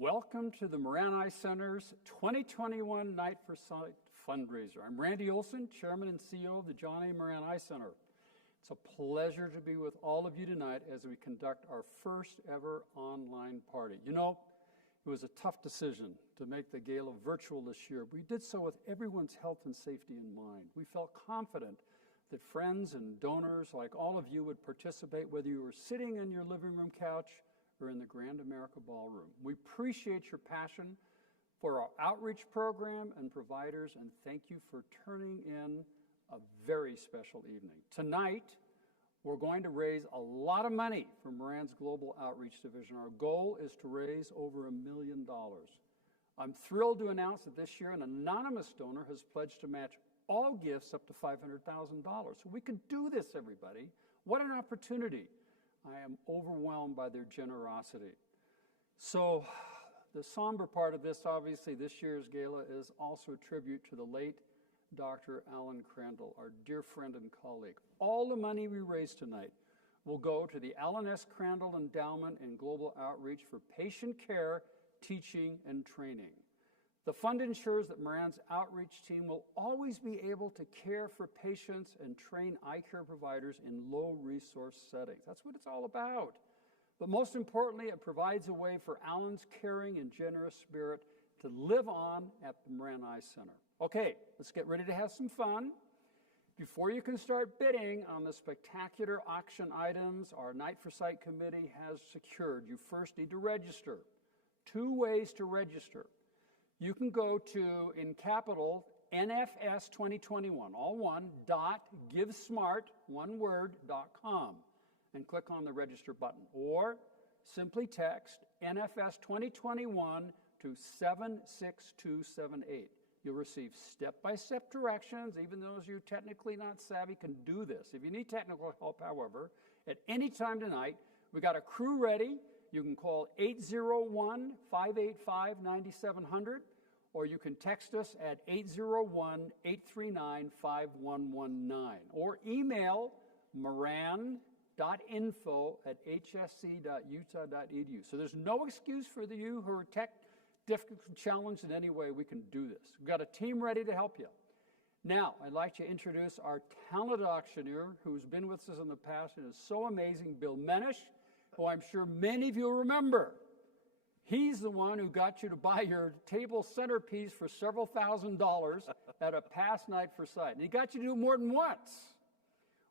Welcome to the Moran Eye Center's 2021 Night for Sight fundraiser. I'm Randy Olson, Chairman and CEO of the John A. Moran Eye Center. It's a pleasure to be with all of you tonight as we conduct our first ever online party. You know, it was a tough decision to make the gala virtual this year. We did so with everyone's health and safety in mind. We felt confident that friends and donors like all of you would participate, whether you were sitting in your living room couch or in the Grand America Ballroom. We appreciate your passion for our outreach program and providers, and thank you for turning in a very special evening. Tonight, we're going to raise a lot of money for Moran's Global Outreach Division. Our goal is to raise over $1 million. I'm thrilled to announce that this year an anonymous donor has pledged to match all gifts up to $500,000. So we could do this, everybody. What an opportunity. I am overwhelmed by their generosity. So the somber part of this, obviously, this year's gala is also a tribute to the late Dr. Alan Crandall, our dear friend and colleague. All the money we raise tonight will go to the Alan S. Crandall Endowment and Global Outreach for patient care, teaching, and training. The fund ensures that Moran's outreach team will always be able to care for patients and train eye care providers in low-resource settings. That's what it's all about. But most importantly, it provides a way for Alan's caring and generous spirit to live on at the Moran Eye Center. Okay, let's get ready to have some fun. Before you can start bidding on the spectacular auction items our Night for Sight committee has secured, you first need to register. 2 ways to register. You can go to, in capital, NFS 2021, all one, .givesmart, one word, .com, and click on the register button. Or simply text NFS 2021 to 76278. You'll receive step-by-step directions. Even those you're technically not savvy can do this. If you need technical help, however, at any time tonight, we got a crew ready. You can call 801-585-9700, or you can text us at 801-839-5119, or email moran.info@hsc.utah.edu. So there's no excuse for you who are tech difficult challenged in any way. We can do this. We've got a team ready to help you. Now, I'd like to introduce our talented auctioneer who's been with us in the past and is so amazing, Bill Menish, who I'm sure many of you remember. He's the one who got you to buy your table centerpiece for several $1,000s at a past Night for Sight. And he got you to do it more than once.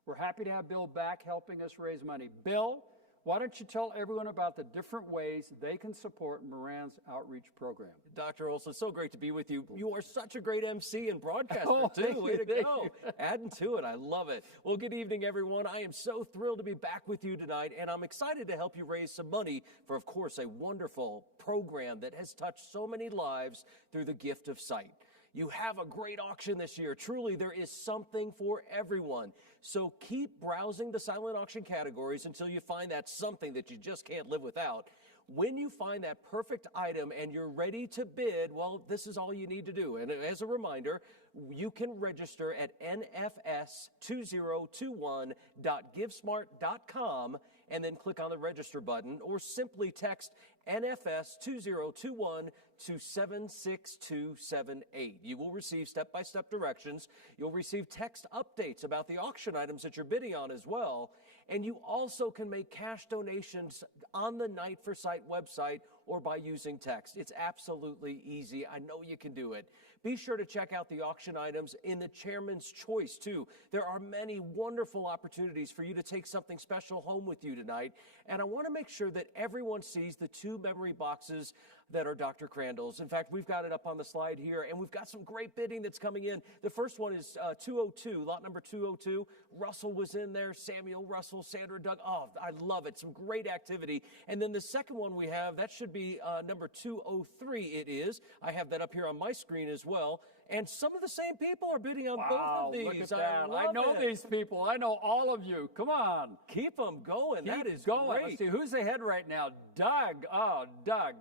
We're happy to have Bill back helping us raise money. Bill, why don't you tell everyone about the different ways they can support Moran's outreach program? Dr. Olson, so great to be with you. You are such a great MC and broadcaster, too. Way to go. Adding to it. I love it. Well, good evening, everyone. I am so thrilled to be back with you tonight, and I'm excited to help you raise some money for, of course, a wonderful program that has touched so many lives through the gift of sight. You have a great auction this year. Truly, there is something for everyone. So keep browsing the silent auction categories until you find that something that you just can't live without. When you find that perfect item and you're ready to bid, well, this is all you need to do. And as a reminder, you can register at nfs2021.givesmart.com and then click on the register button, or simply text NFS2021 to 76278. You will receive step-by-step directions. You'll receive text updates about the auction items that you're bidding on as well. And you also can make cash donations on the Night for Sight website or by using text. It's absolutely easy. I know you can do it. Be sure to check out the auction items in the Chairman's Choice, too. There are many wonderful opportunities for you to take something special home with you tonight. And I want to make sure that everyone sees the 2 memory boxes that are Dr. Crandall's. In fact, we've got it up on the slide here, and we've got some great bidding that's coming in. The first one is 202, lot number 202. Russell was in there, Samuel Russell, Sandra Doug. Oh, I love it. Some great activity. And then the second one we have, that should be number 203 it is. I have that up here on my screen as well. And some of the same people are bidding on both of these. Look at that. I know these people. I know all of you. Come on. Keep them going. That is going. great. Let's see, who's ahead right now? Doug. Oh, Doug.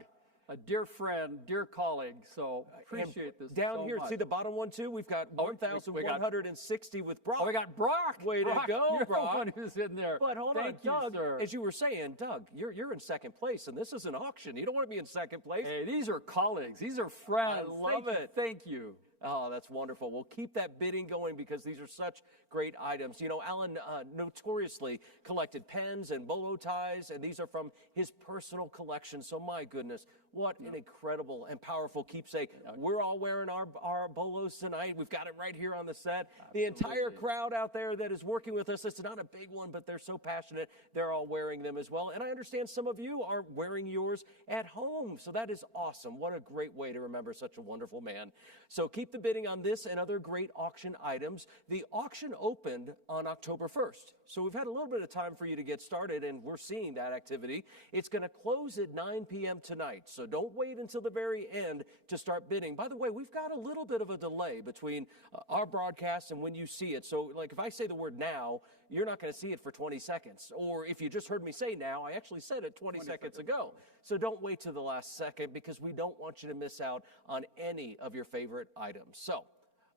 a dear friend, dear colleague. So appreciate this Down so here, much. see the bottom one too? We've got 1,160 with Brock. Oh, we got Brock. Way Brock, to go, you're Brock. the one who's in there. But hold Thank you, on, Doug, sir. as you were saying, Doug, you're in second place, and this is an auction. You don't want to be in second place. Hey, these are colleagues. These are friends. I love it. Thank you. Oh, that's wonderful. We'll keep that bidding going because these are such great items. You know, Alan notoriously collected pens and bolo ties, and these are from his personal collection. So my goodness, what an incredible and powerful keepsake. We're all wearing our bolos tonight. We've got it right here on the set. The entire crowd out there that is working with us, it's not a big one, but they're so passionate. They're all wearing them as well. And I understand some of you are wearing yours at home. So that is awesome. What a great way to remember such a wonderful man. So keep the bidding on this and other great auction items. The auction opened on October 1st. So we've had a little bit of time for you to get started, and we're seeing that activity. It's going to close at 9 p.m. tonight. So don't wait until the very end to start bidding. By the way, we've got a little bit of a delay between our broadcast and when you see it. So like if I say the word now, you're not going to see it for 20 seconds. Or if you just heard me say now, I actually said it 20 seconds ago. So don't wait to the last second because we don't want you to miss out on any of your favorite items. So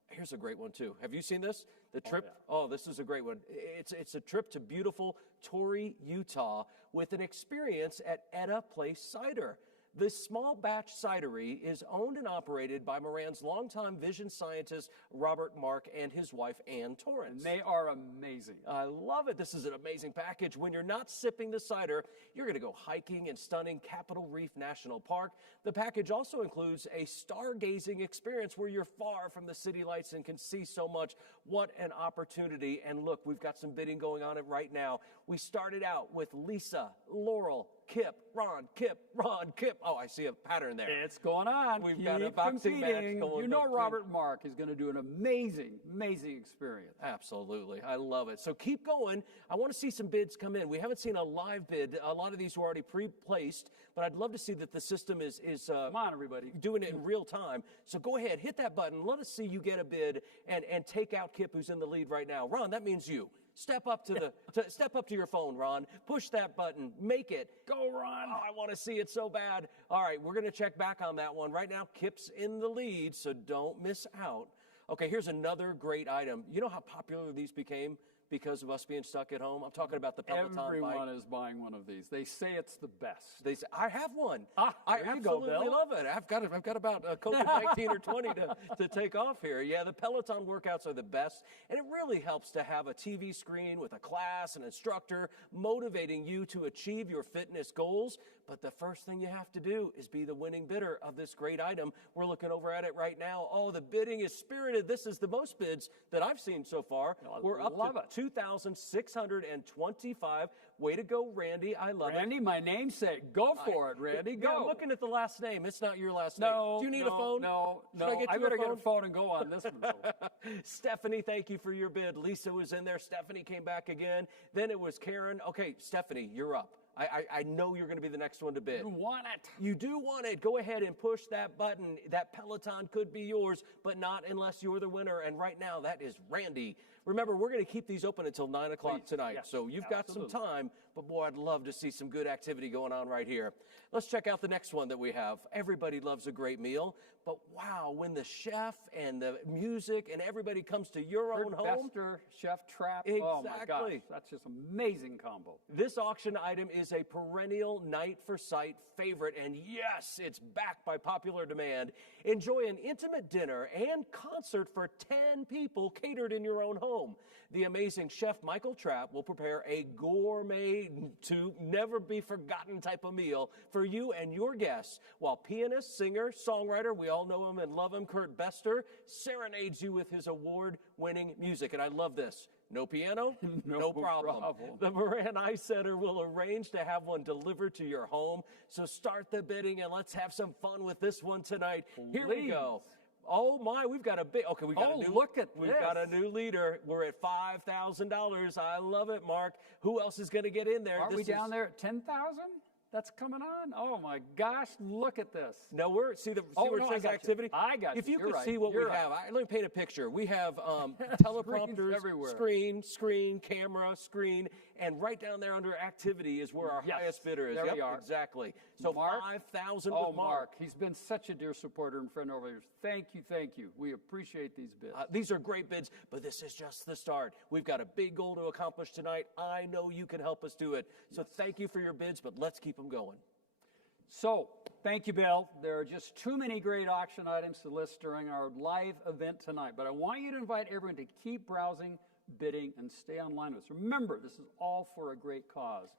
here's a great one too. Have you seen this? The trip. Oh, this is a great one. It's a trip to beautiful Torrey, Utah with an experience at Etta Place Cider. This small batch cidery is owned and operated by Moran's longtime vision scientist, Robert Mark, and his wife, Ann Torrance. They are amazing. I love it. This is an amazing package. When you're not sipping the cider, you're going to go hiking in stunning Capitol Reef National Park. The package also includes a stargazing experience where you're far from the city lights and can see so much. What an opportunity. And look, we've got some bidding going on it right now. We started out with Lisa, Laurel, Kip, Ron, Kip, Ron, Kip. Oh, I see a pattern there. It's going on. We've Keep got a boxing match competing. going You know on. Robert Mark is going to do an amazing, amazing experience. Absolutely. I love it. So keep going. I want to see some bids come in. We haven't seen a live bid. A lot of these were already pre-placed, but I'd love to see that the system is Come on, everybody. doing it in real time. So go ahead, hit that button. Let us see you get a bid and take out Kip, who's in the lead right now. Ron, that means you. Step up to step up to your phone, Ron. Push that button. Make it. Go, Ron. Oh, I want to see it so bad. All right, we're going to check back on that one. Right now, Kip's in the lead, so don't miss out. Okay, here's another great item. You know how popular these became because of us being stuck at home? I'm talking about the Peloton bike. Everyone is buying one of these. They say it's the best. They say, I have one. Ah, I there you go, absolutely Bill. love it. I've got about a coach of 19 or 20 to take off here. Yeah, the Peloton workouts are the best, and it really helps to have a TV screen with a class, an instructor motivating you to achieve your fitness goals. But the first thing you have to do is be the winning bidder of this great item. We're looking over at it right now. Oh, the bidding is spirited. This is the most bids that I've seen so far. We're up to 2,625. Way to go, Randy. I love it. Randy, my namesake. Go for it, Randy. Go. Yeah, I'm looking at the last name. It's not your last name. No. Do you need a phone? No. Should I get you better a get a phone? phone and go on this one. Stephanie, thank you for your bid. Lisa was in there. Stephanie came back again. Then it was Karen. Okay, Stephanie, you're up. I know you're going to be the next one to bid. You want it. You do want it. Go ahead and push that button. That Peloton could be yours, but not unless you're the winner. And right now, that is Randy. Remember, we're going to keep these open until 9 o'clock tonight. Yes, So you've got some absolutely. time, but boy, I'd love to see some good activity going on right here. Let's check out the next one that we have. Everybody loves a great meal, but wow, when the chef and the music and everybody comes to your own Kurt home. Bester, Chef Trap. Oh, my Exactly. gosh. That's just amazing combo. This auction item is a perennial night for sight favorite, and yes, it's backed by popular demand. Enjoy an intimate dinner and concert for 10 people catered in your own home. The amazing chef Michael Trapp will prepare a gourmet to never be forgotten type of meal for you and your guests, while pianist, singer, songwriter, we all know him and love him, Kurt Bester, serenades you with his award-winning music. And I love this. No piano? No problem. The Moran Eye Center will arrange to have one delivered to your home. So start the bidding and let's have some fun with this one tonight. Here we go. Oh my, we've got a big, okay, we've got a new, look at we've this. got a new leader. We're at $5,000. I love it, Mark. Who else is going to get in there? Are we down there at 10,000? That's coming on. Oh my gosh, look at this. No, where it says I got activity? You. I got If you You're could right. see what You're we right. have, let me paint a picture. We have teleprompters, everywhere. screen, camera, screen, and right down there under activity is where our highest bidder is. There we are. Exactly. So Mark? 5,000 Oh, with Mark. He's been such a dear supporter and friend over the years. Thank you. We appreciate these bids. These are great bids, but this is just the start. We've got a big goal to accomplish tonight. I know you can help us do it. So thank you for your bids, but let's keep them going. So, thank you, Bill. There are just too many great auction items to list during our live event tonight, but I want you to invite everyone to keep browsing, bidding, and stay online with us. Remember, this is all for a great cause.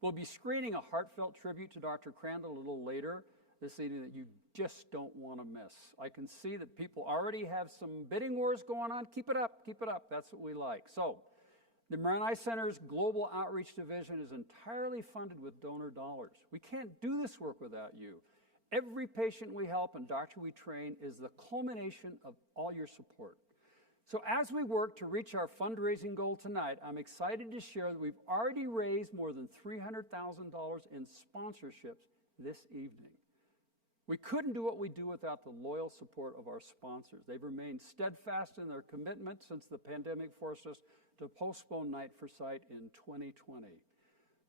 We'll be screening a heartfelt tribute to Dr. Crandall a little later this evening that you just don't want to miss. I can see that people already have some bidding wars going on. Keep it up. That's what we like. So, the Moran Eye Center's Global Outreach Division is entirely funded with donor dollars. We can't do this work without you. Every patient we help and doctor we train is the culmination of all your support. So as we work to reach our fundraising goal tonight, I'm excited to share that we've already raised more than $300,000 in sponsorships this evening. We couldn't do what we do without the loyal support of our sponsors. They've remained steadfast in their commitment since the pandemic forced us to postpone Night for Sight in 2020.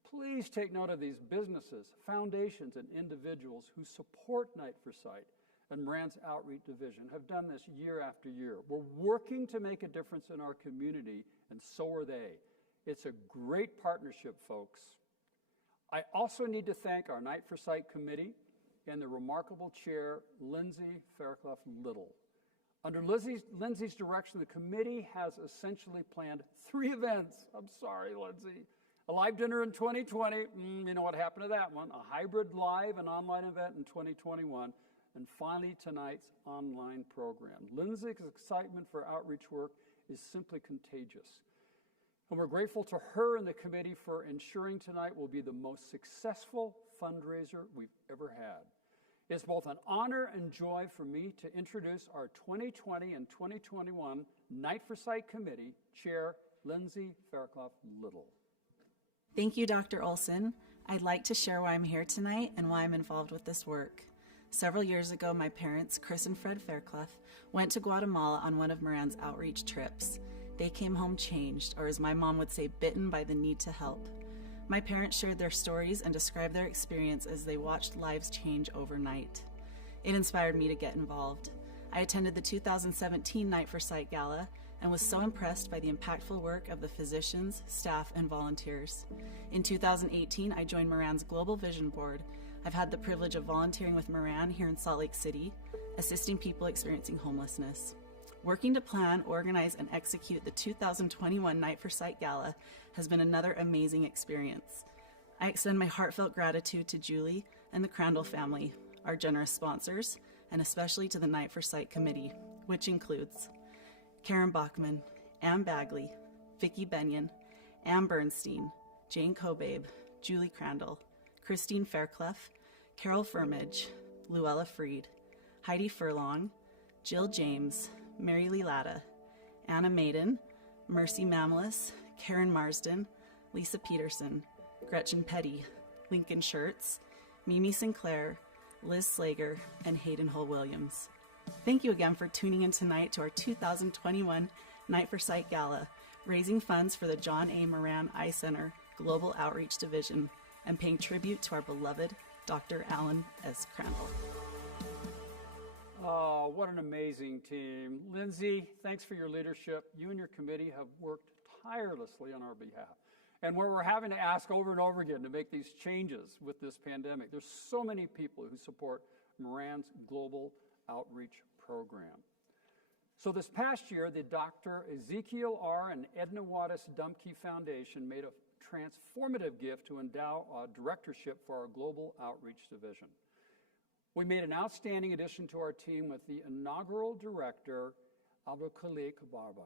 Please take note of these businesses, foundations, and individuals who support Night for Sight and Moran's Outreach Division have done this year after year. We're working to make a difference in our community, and so are they. It's a great partnership, folks. I also need to thank our Night for Sight committee and the remarkable chair, Lindsay Fairclough-Little. Under Lindsay's direction, the committee has essentially planned 3 events. I'm sorry, Lindsay. A live dinner in 2020, you know what happened to that one. A hybrid live and online event in 2021. And finally, tonight's online program. Lindsay's excitement for outreach work is simply contagious. And we're grateful to her and the committee for ensuring tonight will be the most successful fundraiser we've ever had. It's both an honor and joy for me to introduce our 2020 and 2021 Night for Sight Committee Chair, Lindsay Fairclough-Little. Thank you, Dr. Olson. I'd like to share why I'm here tonight and why I'm involved with this work. Several years ago, my parents, Chris and Fred Fairclough, went to Guatemala on one of Moran's outreach trips. They came home changed, or as my mom would say, bitten by the need to help. My parents shared their stories and described their experience as they watched lives change overnight. It inspired me to get involved. I attended the 2017 Night for Sight Gala and was so impressed by the impactful work of the physicians, staff, and volunteers. In 2018, I joined Moran's Global Vision Board. I've had the privilege of volunteering with Moran here in Salt Lake City, assisting people experiencing homelessness. Working to plan, organize, and execute the 2021 Night for Sight Gala has been another amazing experience. I extend my heartfelt gratitude to Julie and the Crandall family, our generous sponsors, and especially to the Night for Sight Committee, which includes Karen Bachman, Ann Bagley, Vicki Benyon, Ann Bernstein, Jane Kobabe, Julie Crandall, Christine Fairclough, Carol Firmage, Luella Freed, Heidi Furlong, Jill James, Mary Lee Latta, Anna Maiden, Mercy Mamlis, Karen Marsden, Lisa Peterson, Gretchen Petty, Lincoln Schertz, Mimi Sinclair, Liz Slager, and Hayden Hull-Williams. Thank you again for tuning in tonight to our 2021 Night for Sight Gala, raising funds for the John A. Moran Eye Center Global Outreach Division and paying tribute to our beloved Dr. Alan S. Crandall. Oh, what an amazing team. Lindsay, thanks for your leadership. You and your committee have worked tirelessly on our behalf. And where we're having to ask over and over again to make these changes with this pandemic, there's so many people who support Moran's Global Outreach Program. So this past year, the Dr. Ezekiel R. and Edna Wattis Dumke Foundation made a transformative gift to endow a directorship for our Global Outreach Division. We made an outstanding addition to our team with the inaugural director, Abdulkhalik Barbar.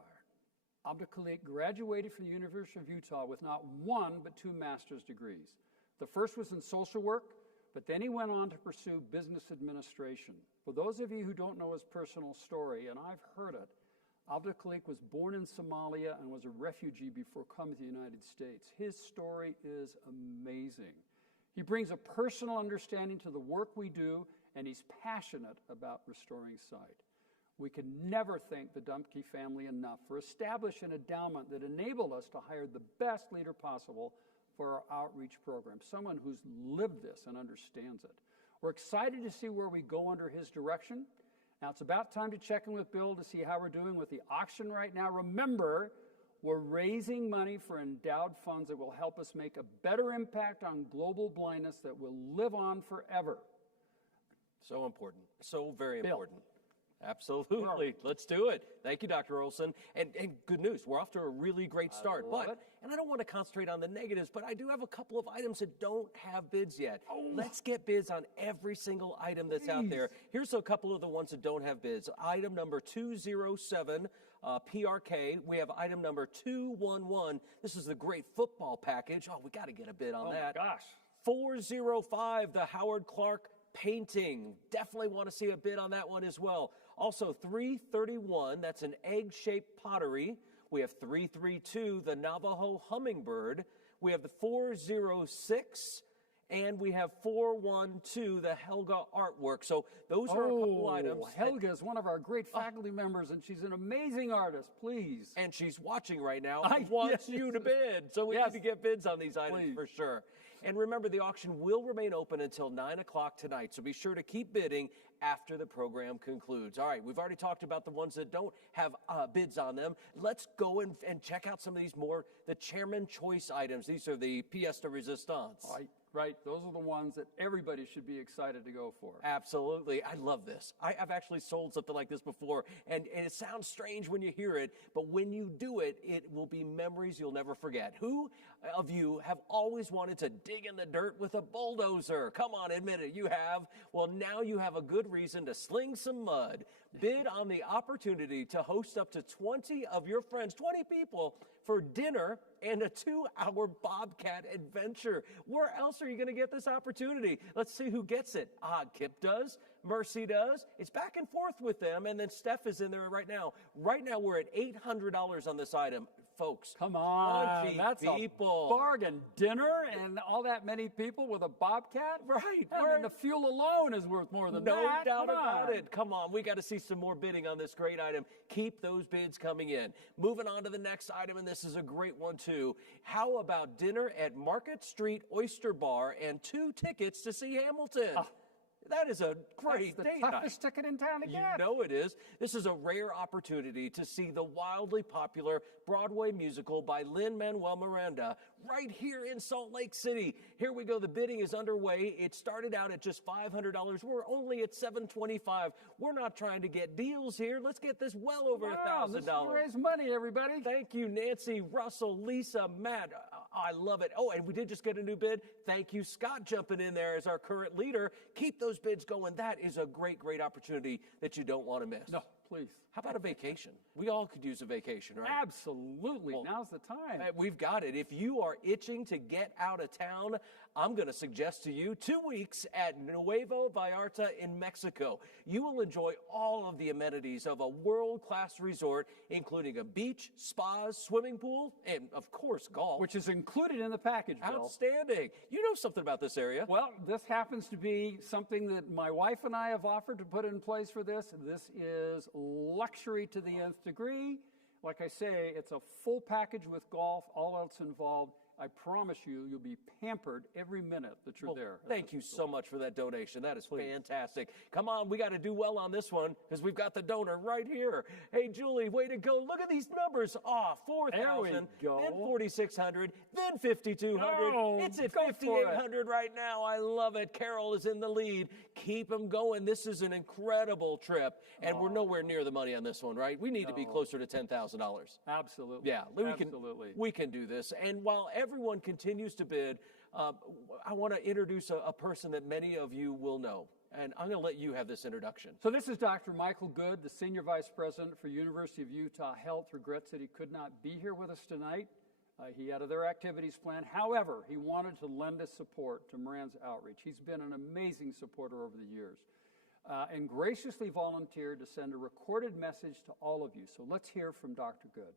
Abdulkhalik graduated from the University of Utah with not 1, but 2 master's degrees. The first was in social work, but then he went on to pursue business administration. For those of you who don't know his personal story, and I've heard it, Abdulkhalik was born in Somalia and was a refugee before coming to the United States. His story is amazing. He brings a personal understanding to the work we do, and he's passionate about restoring sight. We can never thank the Dumpke family enough for establishing an endowment that enabled us to hire the best leader possible for our outreach program, someone who's lived this and understands it. We're excited to see where we go under his direction. Now, it's about time to check in with Bill to see how we're doing with the auction right now. Remember, we're raising money for endowed funds that will help us make a better impact on global blindness that will live on forever. So important. So very Bill. important. Absolutely. Let's do it. Thank you, Dr. Olson. And good news, we're off to a really great start. And I don't want to concentrate on the negatives, but I do have a couple of items that don't have bids yet. Let's get bids on every single item that's out there. Here's a couple of the ones that don't have bids. Item number 207, PRK. We have item number 211. This is the great football package. Oh, we got to get a bid on that. Oh, my gosh. 405, the Howard Clark painting. Definitely want to see a bid on that one as well. Also, 331, that's an egg-shaped pottery. We have 332, the Navajo hummingbird. We have the 406, and we have 412, the Helga artwork. So those are a couple items. Helga is one of our great faculty members, and she's an amazing artist. Please. And she's watching right now. Wants you to bid. So we need to get bids on these items for sure. And remember, the auction will remain open until 9 o'clock tonight, so be sure to keep bidding after the program concludes. All right, we've already talked about the ones that don't have bids on them. Let's go and check out some of these more, the chairman choice items. These are the pièce de résistance. Right. Those are the ones that everybody should be excited to go for. Absolutely. I love this. I've actually sold something like this before, and it sounds strange when you hear it, but when you do it, it will be memories you'll never forget. Who of you have always wanted to dig in the dirt with a bulldozer? Come on, admit it. You have. Well, now you have a good reason to sling some mud. Bid on the opportunity to host up to 20 of your friends, 20 people, for dinner and a 2-hour Bobcat adventure. Where else are you going to get this opportunity? Let's see who gets it. Kip does. Mercy does. It's back and forth with them, and then Steph is in there right now. Right now, we're at $800 on this item. Folks, come on, that's people. A bargain. Dinner and all that many people with a Bobcat? Right. I mean, the fuel alone is worth more than that. No doubt about it. Come on, we got to see some more bidding on this great item. Keep those bids coming in. Moving on to the next item, and this is a great one too. How about dinner at Market Street Oyster Bar and 2 tickets to see Hamilton? That is a great date night. That's the toughest ticket in town to get. You know it is. This is a rare opportunity to see the wildly popular Broadway musical by Lin-Manuel Miranda right here in Salt Lake City. Here we go. The bidding is underway. It started out at just $500. We're only at $725. We're not trying to get deals here. Let's get this well over $1,000. Let's raise money, everybody. Thank you, Nancy, Russell, Lisa, Matt. I love it. Oh, and we did just get a new bid. Thank you, Scott, jumping in there as our current leader. Keep those bids going. That is a great, great opportunity that you don't want to miss. No, please. How about a vacation? We all could use a vacation, right? Absolutely. Well, now's the time. We've got it. If you are itching to get out of town, I'm going to suggest to you 2 weeks at Nuevo Vallarta in Mexico. You will enjoy all of the amenities of a world-class resort, including a beach, spas, swimming pool, and, of course, golf. Which is included in the package, Bill. Outstanding. You know something about this area. Well, this happens to be something that my wife and I have offered to put in place for this. This is luxury to the nth degree. Like I say, it's a full package with golf, all else involved. I promise you, you'll be pampered every minute that you're there. Thank you so much for that donation. That is fantastic. Come on, we got to do well on this one because we've got the donor right here. Hey, Julie, way to go. Look at these numbers. 4,000, then 4,600, then 5,200. It's at 5,800 right now. I love it. Carol is in the lead. Keep them going. This is an incredible trip, and we're nowhere near the money on this one, right? We need to be closer to $10,000. Absolutely. Yeah, we can do this. And while everyone continues to bid, I want to introduce a person that many of you will know. And I'm going to let you have this introduction. So this is Dr. Michael Good, the Senior Vice President for University of Utah Health. Regrets that he could not be here with us tonight. He had other activities planned. However, he wanted to lend his support to Moran's outreach. He's been an amazing supporter over the years and graciously volunteered to send a recorded message to all of you. So let's hear from Dr. Good.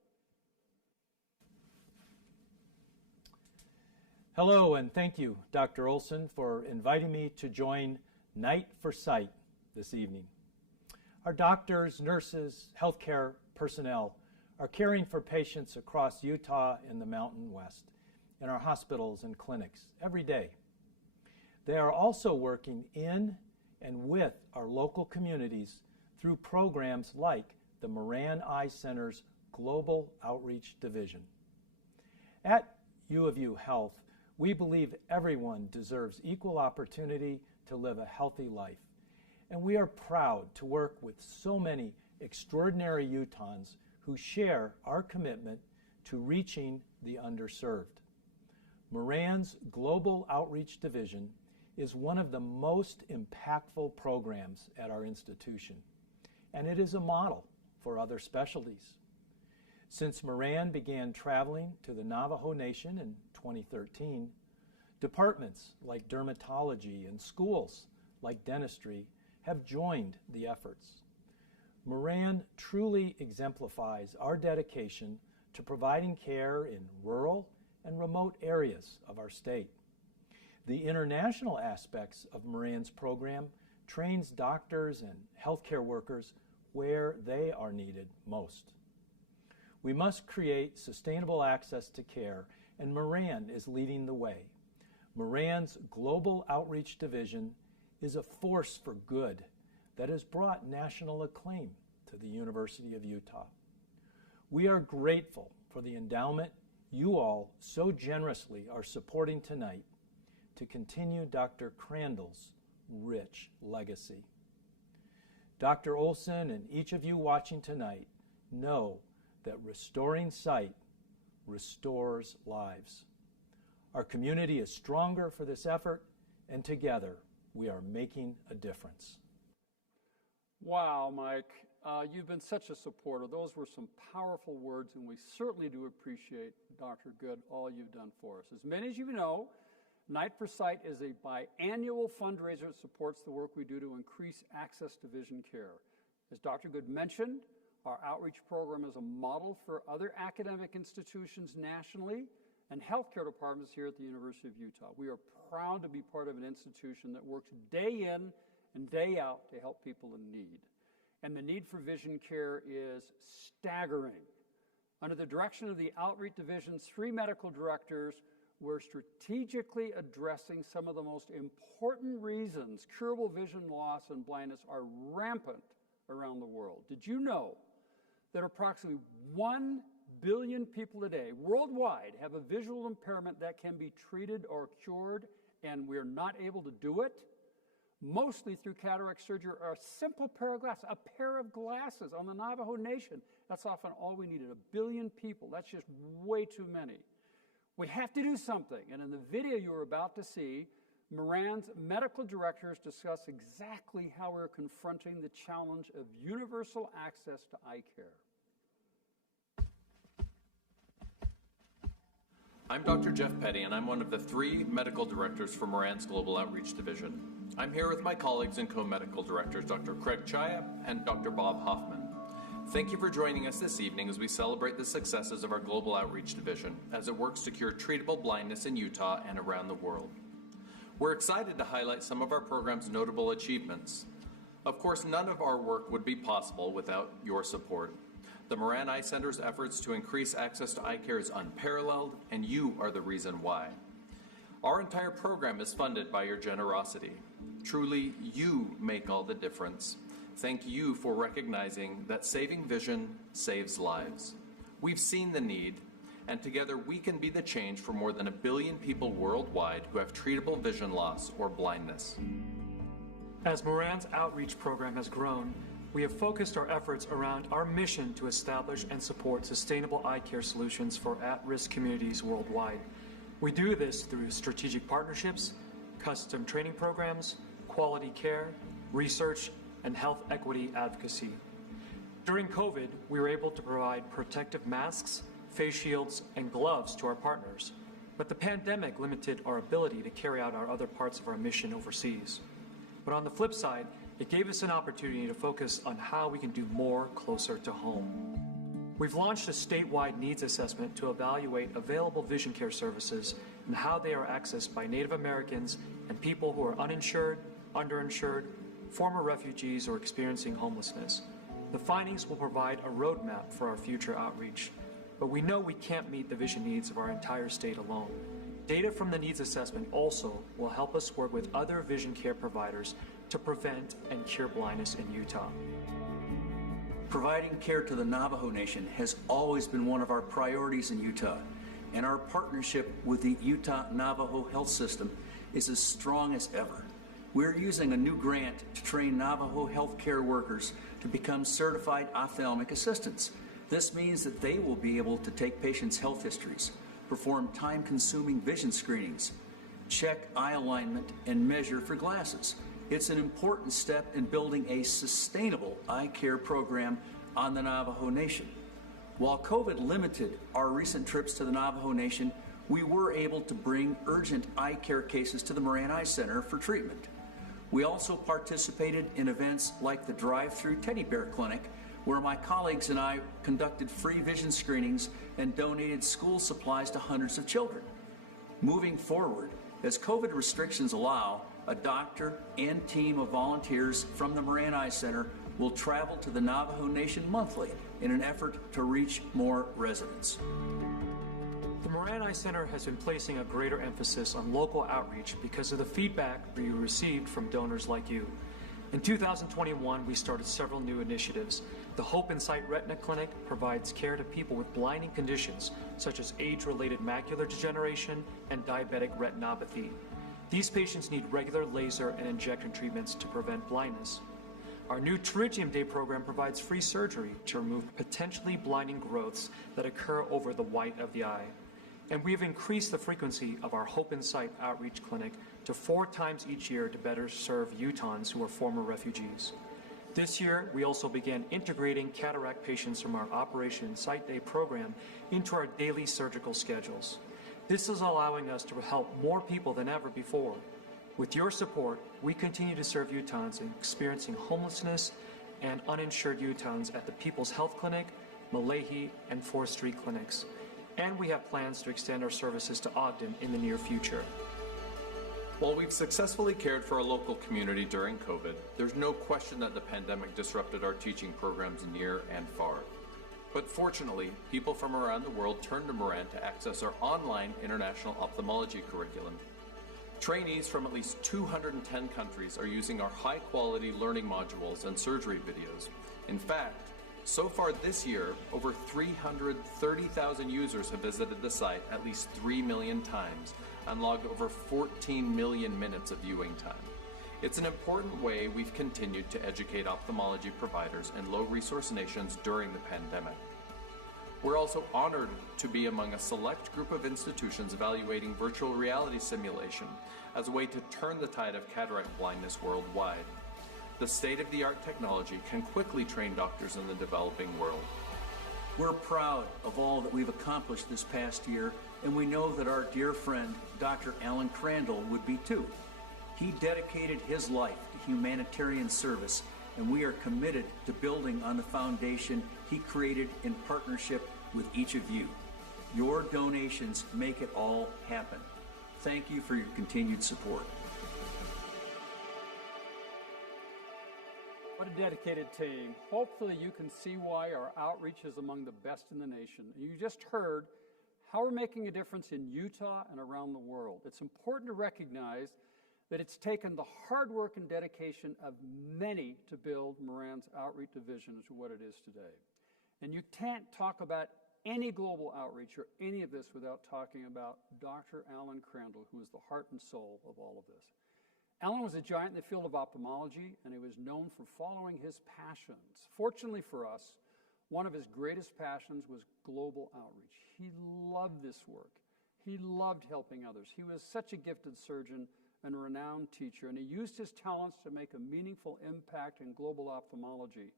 Hello, and thank you, Dr. Olson, for inviting me to join Night for Sight this evening. Our doctors, nurses, healthcare personnel are caring for patients across Utah and the Mountain West in our hospitals and clinics every day. They are also working in and with our local communities through programs like the Moran Eye Center's Global Outreach Division. At U of U Health, we believe everyone deserves equal opportunity to live a healthy life, and we are proud to work with so many extraordinary Utahns who share our commitment to reaching the underserved. Moran's Global Outreach Division is one of the most impactful programs at our institution, and it is a model for other specialties. Since Moran began traveling to the Navajo Nation in 2013, departments like dermatology and schools like dentistry have joined the efforts. Moran truly exemplifies our dedication to providing care in rural and remote areas of our state. The international aspects of Moran's program trains doctors and healthcare workers where they are needed most. We must create sustainable access to care, and Moran is leading the way. Moran's Global Outreach Division is a force for good that has brought national acclaim to the University of Utah. We are grateful for the endowment you all so generously are supporting tonight to continue Dr. Crandall's rich legacy. Dr. Olson and each of you watching tonight know that restoring sight restores lives. Our community is stronger for this effort, and together we are making a difference. Wow, Mike, you've been such a supporter. Those were some powerful words, and we certainly do appreciate, Dr. Good, all you've done for us. As many as you know, Night for Sight is a biannual fundraiser that supports the work we do to increase access to vision care. As Dr. Good mentioned, our outreach program is a model for other academic institutions nationally and healthcare departments here at the University of Utah. We are proud to be part of an institution that works day in and day out to help people in need. And the need for vision care is staggering. Under the direction of the Outreach Division's 3 medical directors, we're strategically addressing some of the most important reasons curable vision loss and blindness are rampant around the world. Did you know that approximately 1 billion people today worldwide have a visual impairment that can be treated or cured, and we're not able to do it? Mostly through cataract surgery or a simple pair of glasses, a pair of glasses on the Navajo Nation. That's often all we needed, 1 billion people. That's just way too many. We have to do something, and in the video you are about to see, Moran's medical directors discuss exactly how we're confronting the challenge of universal access to eye care. I'm Dr. Jeff Petty, and I'm one of the 3 medical directors for Moran's Global Outreach Division. I'm here with my colleagues and co-medical directors, Dr. Craig Chaya and Dr. Bob Hoffman. Thank you for joining us this evening as we celebrate the successes of our Global Outreach Division as it works to cure treatable blindness in Utah and around the world. We're excited to highlight some of our program's notable achievements. Of course, none of our work would be possible without your support. The Moran Eye Center's efforts to increase access to eye care is unparalleled, and you are the reason why. Our entire program is funded by your generosity. Truly, you make all the difference. Thank you for recognizing that saving vision saves lives. We've seen the need, and together we can be the change for more than 1 billion people worldwide who have treatable vision loss or blindness. As Moran's outreach program has grown, we have focused our efforts around our mission to establish and support sustainable eye care solutions for at-risk communities worldwide. We do this through strategic partnerships, custom training programs, quality care, research, and health equity advocacy. During COVID, we were able to provide protective masks, face shields, and gloves to our partners, but the pandemic limited our ability to carry out our other parts of our mission overseas. But on the flip side, it gave us an opportunity to focus on how we can do more closer to home. We've launched a statewide needs assessment to evaluate available vision care services and how they are accessed by Native Americans and people who are uninsured, underinsured, former refugees, or experiencing homelessness. The findings will provide a roadmap for our future outreach, but we know we can't meet the vision needs of our entire state alone. Data from the needs assessment also will help us work with other vision care providers to prevent and cure blindness in Utah. Providing care to the Navajo Nation has always been one of our priorities in Utah, and our partnership with the Utah Navajo Health System is as strong as ever. We're using a new grant to train Navajo healthcare workers to become certified ophthalmic assistants. This means that they will be able to take patients' health histories, perform time-consuming vision screenings, check eye alignment, and measure for glasses. It's an important step in building a sustainable eye care program on the Navajo Nation. While COVID limited our recent trips to the Navajo Nation, we were able to bring urgent eye care cases to the Moran Eye Center for treatment. We also participated in events like the drive-through teddy bear clinic, where my colleagues and I conducted free vision screenings and donated school supplies to hundreds of children. Moving forward, as COVID restrictions allow, a doctor and team of volunteers from the Moran Eye Center will travel to the Navajo Nation monthly in an effort to reach more residents. The Moran Eye Center has been placing a greater emphasis on local outreach because of the feedback we received from donors like you. In 2021, we started several new initiatives. The Hope in Sight Retina Clinic provides care to people with blinding conditions such as age-related macular degeneration and diabetic retinopathy. These patients need regular laser and injection treatments to prevent blindness. Our new Pterygium Day program provides free surgery to remove potentially blinding growths that occur over the white of the eye. And we have increased the frequency of our Hope in Sight outreach clinic to 4 times each year to better serve Utahns who are former refugees. This year, we also began integrating cataract patients from our Operation Sight Day program into our daily surgical schedules. This is allowing us to help more people than ever before. With your support, we continue to serve Utahns experiencing homelessness and uninsured Utahns at the People's Health Clinic, Malahi, and 4th Street clinics. And we have plans to extend our services to Ogden in the near future. While we've successfully cared for our local community during COVID, there's no question that the pandemic disrupted our teaching programs near and far. But fortunately, people from around the world turned to Moran to access our online international ophthalmology curriculum. Trainees from at least 210 countries are using our high-quality learning modules and surgery videos. In fact, so far this year, over 330,000 users have visited the site at least 3 million times and logged over 14 million minutes of viewing time. It's an important way we've continued to educate ophthalmology providers in low-resource nations during the pandemic. We're also honored to be among a select group of institutions evaluating virtual reality simulation as a way to turn the tide of cataract blindness worldwide. The state-of-the-art technology can quickly train doctors in the developing world. We're proud of all that we've accomplished this past year, and we know that our dear friend, Dr. Alan Crandall, would be too. He dedicated his life to humanitarian service, and we are committed to building on the foundation he created in partnership with each of you. Your donations make it all happen. Thank you for your continued support. What a dedicated team. Hopefully you can see why our outreach is among the best in the nation. You just heard how we're making a difference in Utah and around the world. It's important to recognize that it's taken the hard work and dedication of many to build Moran's outreach division to what it is today. And you can't talk about any global outreach or any of this without talking about Dr. Alan Crandall, who is the heart and soul of all of this. Alan was a giant in the field of ophthalmology, and he was known for following his passions. Fortunately for us, one of his greatest passions was global outreach. He loved this work. He loved helping others. He was such a gifted surgeon and a renowned teacher, and he used his talents to make a meaningful impact in global ophthalmology.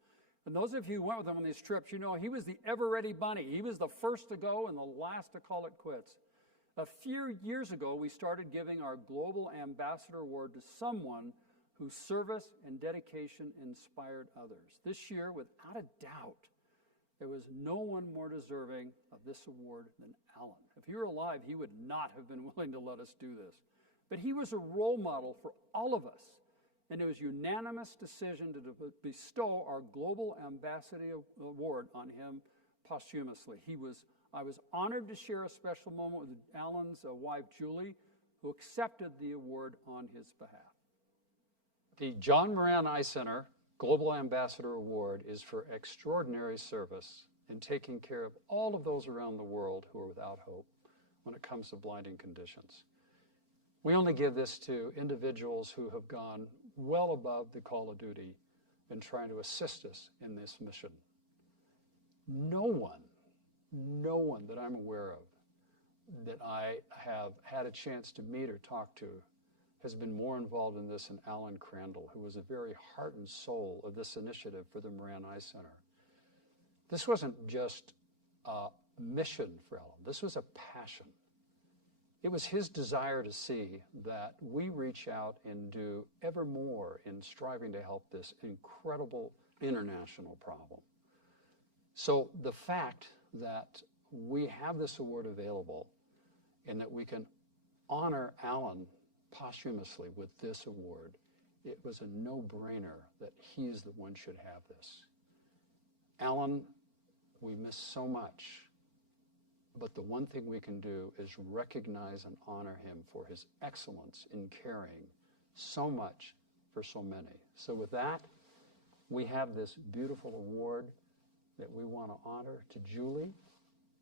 And those of you who went with him on these trips, you know he was the ever-ready bunny. He was the first to go and the last to call it quits. A few years ago, we started giving our Global Ambassador Award to someone whose service and dedication inspired others. This year, without a doubt, There was no one more deserving of this award than Alan. If he were alive, he would not have been willing to let us do this. But he was a role model for all of us, and it was a unanimous decision to bestow our Global Ambassador Award on him posthumously. I was honored to share a special moment with Alan's wife, Julie, who accepted the award on his behalf. The John Moran Eye Center Global Ambassador Award is for extraordinary service in taking care of all of those around the world who are without hope when it comes to blinding conditions. We only give this to individuals who have gone well above the call of duty in trying to assist us in this mission. No one that I'm aware of that I have had a chance to meet or talk to has been more involved in this than Alan Crandall, who was the very heart and soul of this initiative for the Moran Eye Center. This wasn't just a mission for Alan. This was a passion. It was his desire to see that we reach out and do ever more in striving to help this incredible international problem. So the fact that we have this award available and that we can honor Alan posthumously with this award, it was a no-brainer that he's the one should have this. Alan, we miss so much, but the one thing we can do is recognize and honor him for his excellence in caring so much for so many. So with that, we have this beautiful award that we want to honor to Julie.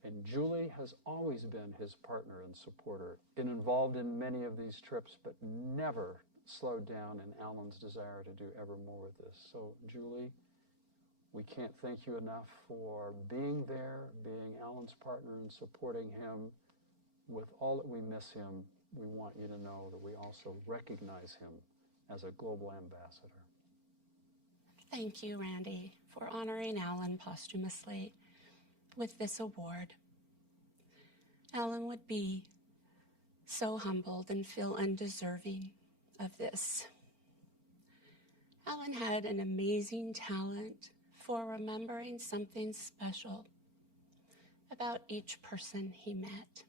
And Julie has always been his partner and supporter, and involved in many of these trips, but never slowed down in Alan's desire to do ever more with this. So Julie, we can't thank you enough for being there, being Alan's partner and supporting him. With all that we miss him, we want you to know that we also recognize him as a global ambassador. Thank you, Randy, for honoring Alan posthumously with this award. Alan would be so humbled and feel undeserving of this. Alan had an amazing talent for remembering something special about each person he met.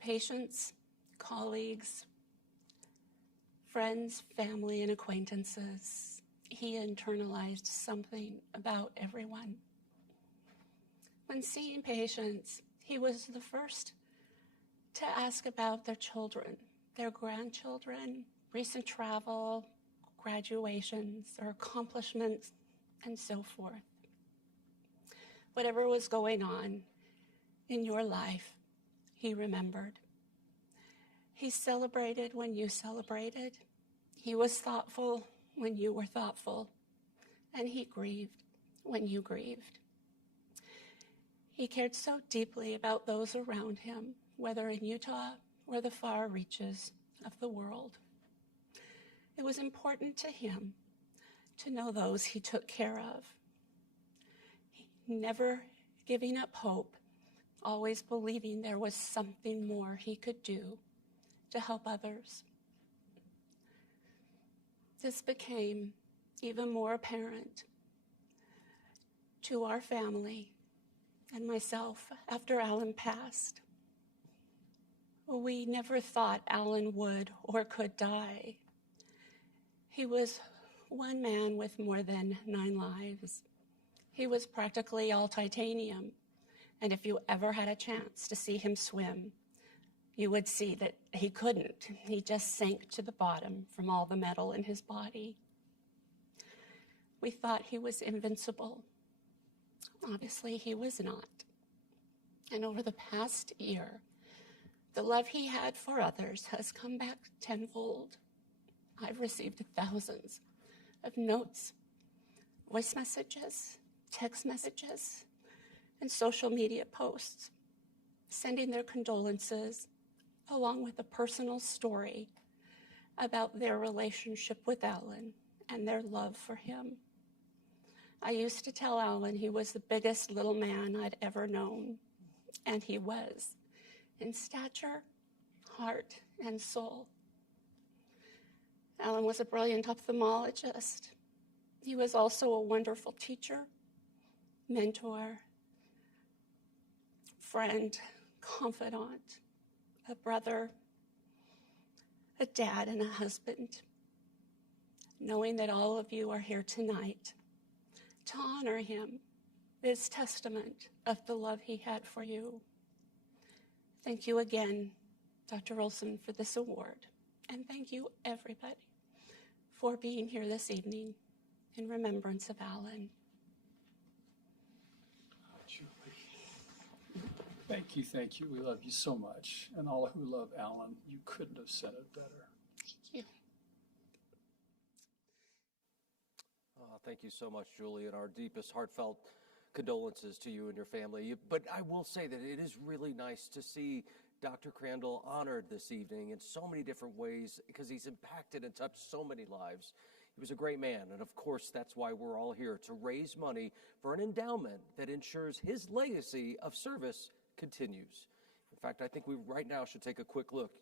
Patients, colleagues, friends, family, and acquaintances. He internalized something about everyone. When seeing patients, he was the first to ask about their children, their grandchildren, recent travel, graduations, or accomplishments, and so forth. Whatever was going on in your life, he remembered. He celebrated when you celebrated. He was thoughtful when you were thoughtful, and he grieved when you grieved. He cared so deeply about those around him, whether in Utah or the far reaches of the world. It was important to him to know those he took care of, never giving up hope, always believing there was something more he could do to help others. This became even more apparent to our family and myself after Alan passed. We never thought Alan would or could die. He was one man with more than 9 lives. He was practically all titanium, and if you ever had a chance to see him swim, you would see that he couldn't. He just sank to the bottom from all the metal in his body. We thought he was invincible. Obviously, he was not. And over the past year, the love he had for others has come back tenfold. I've received thousands of notes, voice messages, text messages, and social media posts, sending their condolences along with a personal story about their relationship with Alan and their love for him. I used to tell Alan he was the biggest little man I'd ever known, and he was, in stature, heart, and soul. Alan was a brilliant ophthalmologist. He was also a wonderful teacher, mentor, friend, confidant, a brother, a dad, and a husband. Knowing that all of you are here tonight to honor him is testament of the love he had for you. Thank you again, Dr. Olson, for this award. And thank you, everybody, for being here this evening in remembrance of Alan. Oh, Julie. Thank you. We love you so much. And all who love Alan, you couldn't have said it better. Thank you. Thank you so much, Julie, and our deepest heartfelt condolences to you and your family. But I will say that it is really nice to see Dr. Crandall honored this evening in so many different ways because he's impacted and touched so many lives. He was a great man, and of course, that's why we're all here, to raise money for an endowment that ensures his legacy of service continues. In fact, I think we right now should take a quick look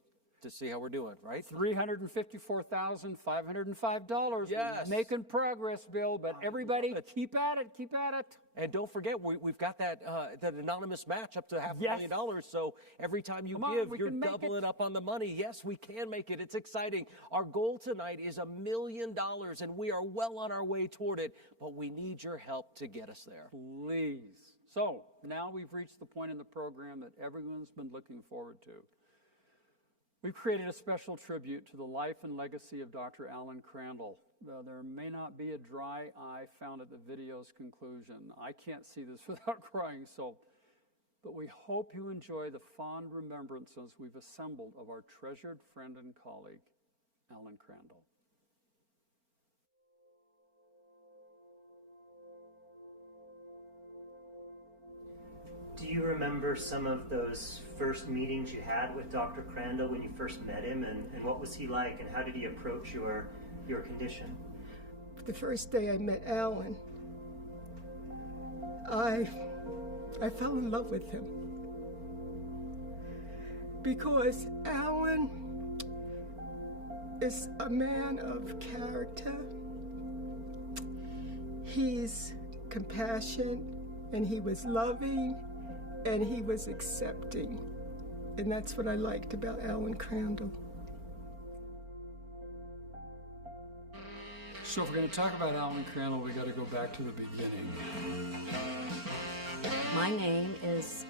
to see how we're doing, right? $354,505. Yes. We're making progress, Bill, but everybody keep at it. And don't forget, we've got that anonymous match up to $500,000. So every time you give, you're doubling up on the money. Yes, we can make it. It's exciting. Our goal tonight is $1 million, and we are well on our way toward it, but we need your help to get us there. Please. So now we've reached the point in the program that everyone's been looking forward to. We've created a special tribute to the life and legacy of Dr. Alan Crandall. There may not be a dry eye found at the video's conclusion. I can't see this without crying, but we hope you enjoy the fond remembrances we've assembled of our treasured friend and colleague, Alan Crandall. Do you remember some of those first meetings you had with Dr. Crandall when you first met him, and what was he like, and how did he approach your condition? The first day I met Alan, I fell in love with him because Alan is a man of character. He's compassionate, and he was loving, and he was accepting. And that's what I liked about Alan Crandall. So if we're going to talk about Alan Crandall, we got to go back to the beginning. My name is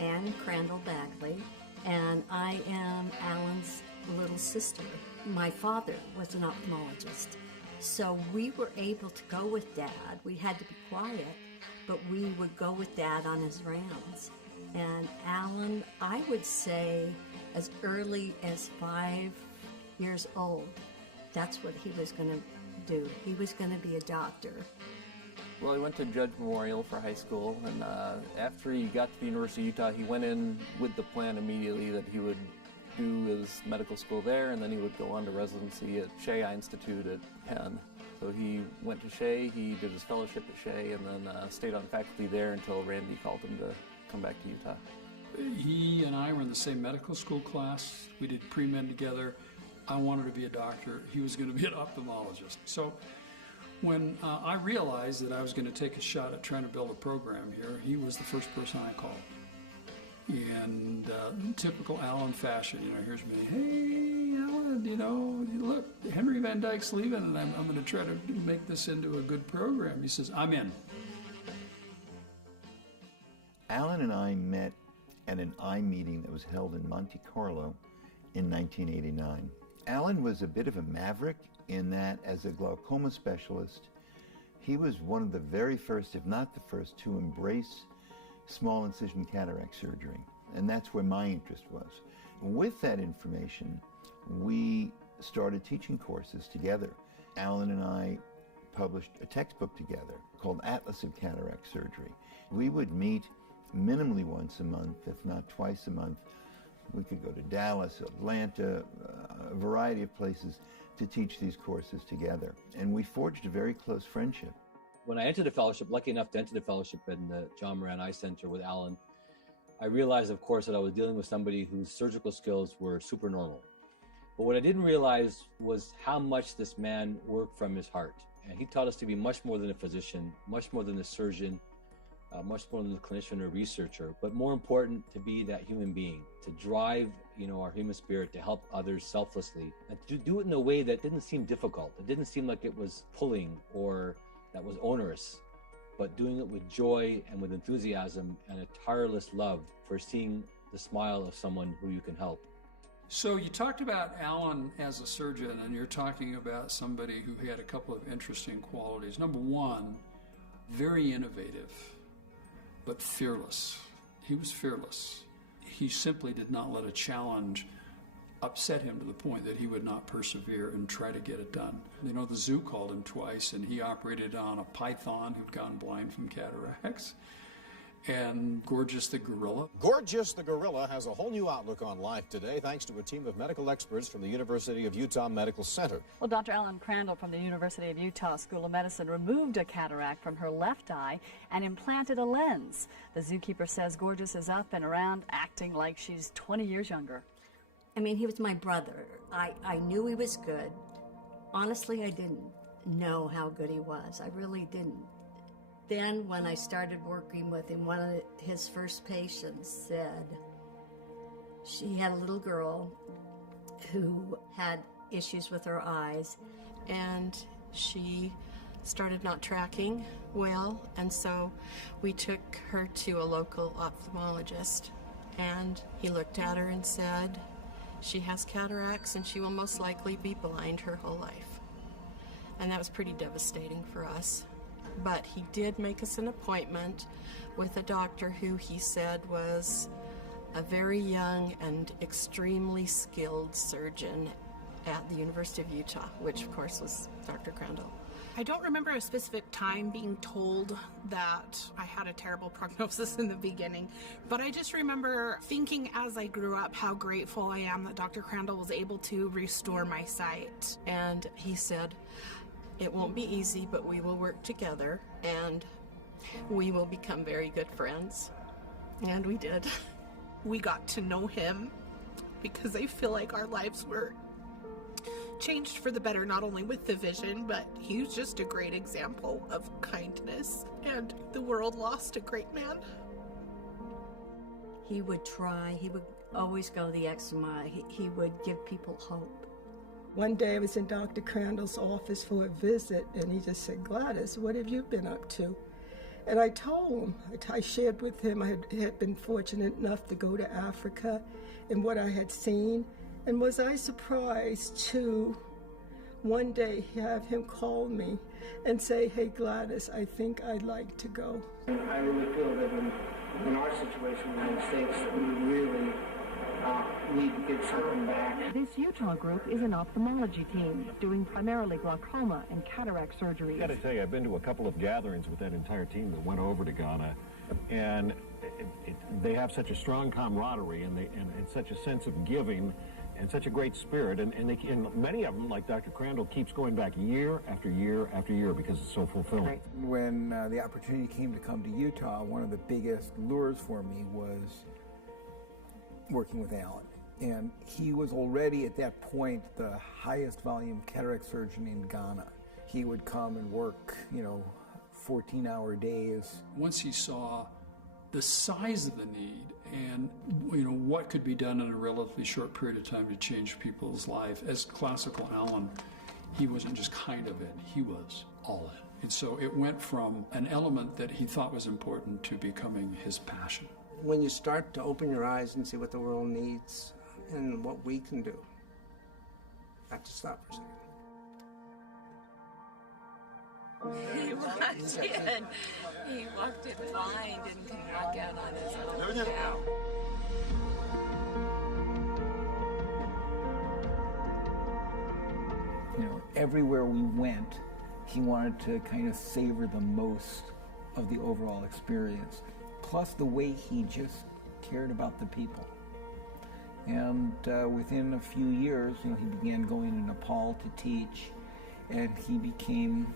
Ann Crandall Bagley, and I am Alan's little sister. My father was an ophthalmologist, so we were able to go with Dad. We had to be quiet, but we would go with Dad on his rounds. And Alan, I would say as early as 5 years old, that's what he was going to do. He was going to be a doctor. Well, he went to Judge Memorial for high school, and after he got to the University of Utah, he went in with the plan immediately that he would do his medical school there, and then he would go on to residency at Shea Eye Institute at Penn. So he went to Shea, he did his fellowship at Shea, and then stayed on faculty there until Randy called him to come back to Utah. He and I were in the same medical school class. We did pre-med together. I wanted to be a doctor. He was going to be an ophthalmologist. So when I realized that I was going to take a shot at trying to build a program here, he was the first person I called. And typical Alan fashion, here's me, hey, Alan, look, Henry Van Dyke's leaving, and I'm going to try to make this into a good program. He says, I'm in. Alan and I met at an eye meeting that was held in Monte Carlo in 1989. Alan was a bit of a maverick in that, as a glaucoma specialist, he was one of the very first, if not the first, to embrace small incision cataract surgery, and that's where my interest was. With that information, we started teaching courses together. Alan and I published a textbook together called Atlas of Cataract Surgery. We would meet minimally once a month, if not twice a month. We could go to Dallas, Atlanta, a variety of places to teach these courses together. And we forged a very close friendship. When I entered the fellowship, lucky enough to enter the fellowship in the John Moran Eye Center with Alan, I realized, of course, that I was dealing with somebody whose surgical skills were supernormal. But what I didn't realize was how much this man worked from his heart. And he taught us to be much more than a physician, much more than a surgeon, much more than a clinician or researcher, but more important to be that human being, to drive, our human spirit to help others selflessly, and to do it in a way that didn't seem difficult. It didn't seem like it was pulling or that was onerous, but doing it with joy and with enthusiasm and a tireless love for seeing the smile of someone who you can help. So you talked about Alan as a surgeon, and you're talking about somebody who had a couple of interesting qualities. Number one, very innovative, but fearless. He was fearless. He simply did not let a challenge upset him to the point that he would not persevere and try to get it done. The zoo called him twice, and he operated on a python who'd gone blind from cataracts. And Gorgeous the gorilla. Gorgeous the gorilla has a whole new outlook on life today thanks to a team of medical experts from the University of Utah Medical Center. Well, Dr. Alan Crandall from the University of Utah School of Medicine removed a cataract from her left eye and implanted a lens. The zookeeper says Gorgeous is up and around, acting like she's 20 years younger. I mean, he was my brother. I knew he was good. Honestly, I didn't know how good he was. I really didn't. Then when I started working with him, one of his first patients said she had a little girl who had issues with her eyes, and she started not tracking well, and so we took her to a local ophthalmologist, and he looked at her and said, she has cataracts and she will most likely be blind her whole life. And that was pretty devastating for us. But he did make us an appointment with a doctor who he said was a very young and extremely skilled surgeon at the University of Utah, which of course was Dr. Crandall. I don't remember a specific time being told that I had a terrible prognosis in the beginning, but I just remember thinking as I grew up how grateful I am that Dr. Crandall was able to restore my sight. And he said, it won't be easy, but we will work together and we will become very good friends. And we did. We got to know him because I feel like our lives were changed for the better, not only with the vision, but he was just a great example of kindness, and the world lost a great man. He would try, he would always go the extra mile. He would give people hope. One day I was in Dr. Crandall's office for a visit, and he just said, Gladys, what have you been up to? And I told him, I shared with him, I had been fortunate enough to go to Africa and what I had seen. And was I surprised to one day have him call me and say, hey Gladys, I think I'd like to go. I really feel that in our situation in the United States, we really need to get something back. This Utah group is an ophthalmology team doing primarily glaucoma and cataract surgeries. I got to tell you, I've been to a couple of gatherings with that entire team that went over to Ghana, and they have such a strong camaraderie and such a sense of giving and such a great spirit, and many of them, like Dr. Crandall, keeps going back year after year after year because it's so fulfilling. Right. When the opportunity came to come to Utah, one of the biggest lures for me was working with Alan. And he was already at that point the highest volume cataract surgeon in Ghana. He would come and work, 14-hour days. Once he saw the size of the need and what could be done in a relatively short period of time to change people's life, as classical Alan, he wasn't just kind of in, he was all in. And so it went from an element that he thought was important to becoming his passion. When you start to open your eyes and see what the world needs and what we can do, you have to stop for a second. He walked in. He walked in blind and can walk out on his own now. Everywhere we went, he wanted to kind of savor the most of the overall experience. Plus the way he just cared about the people. And within a few years, he began going to Nepal to teach, and he became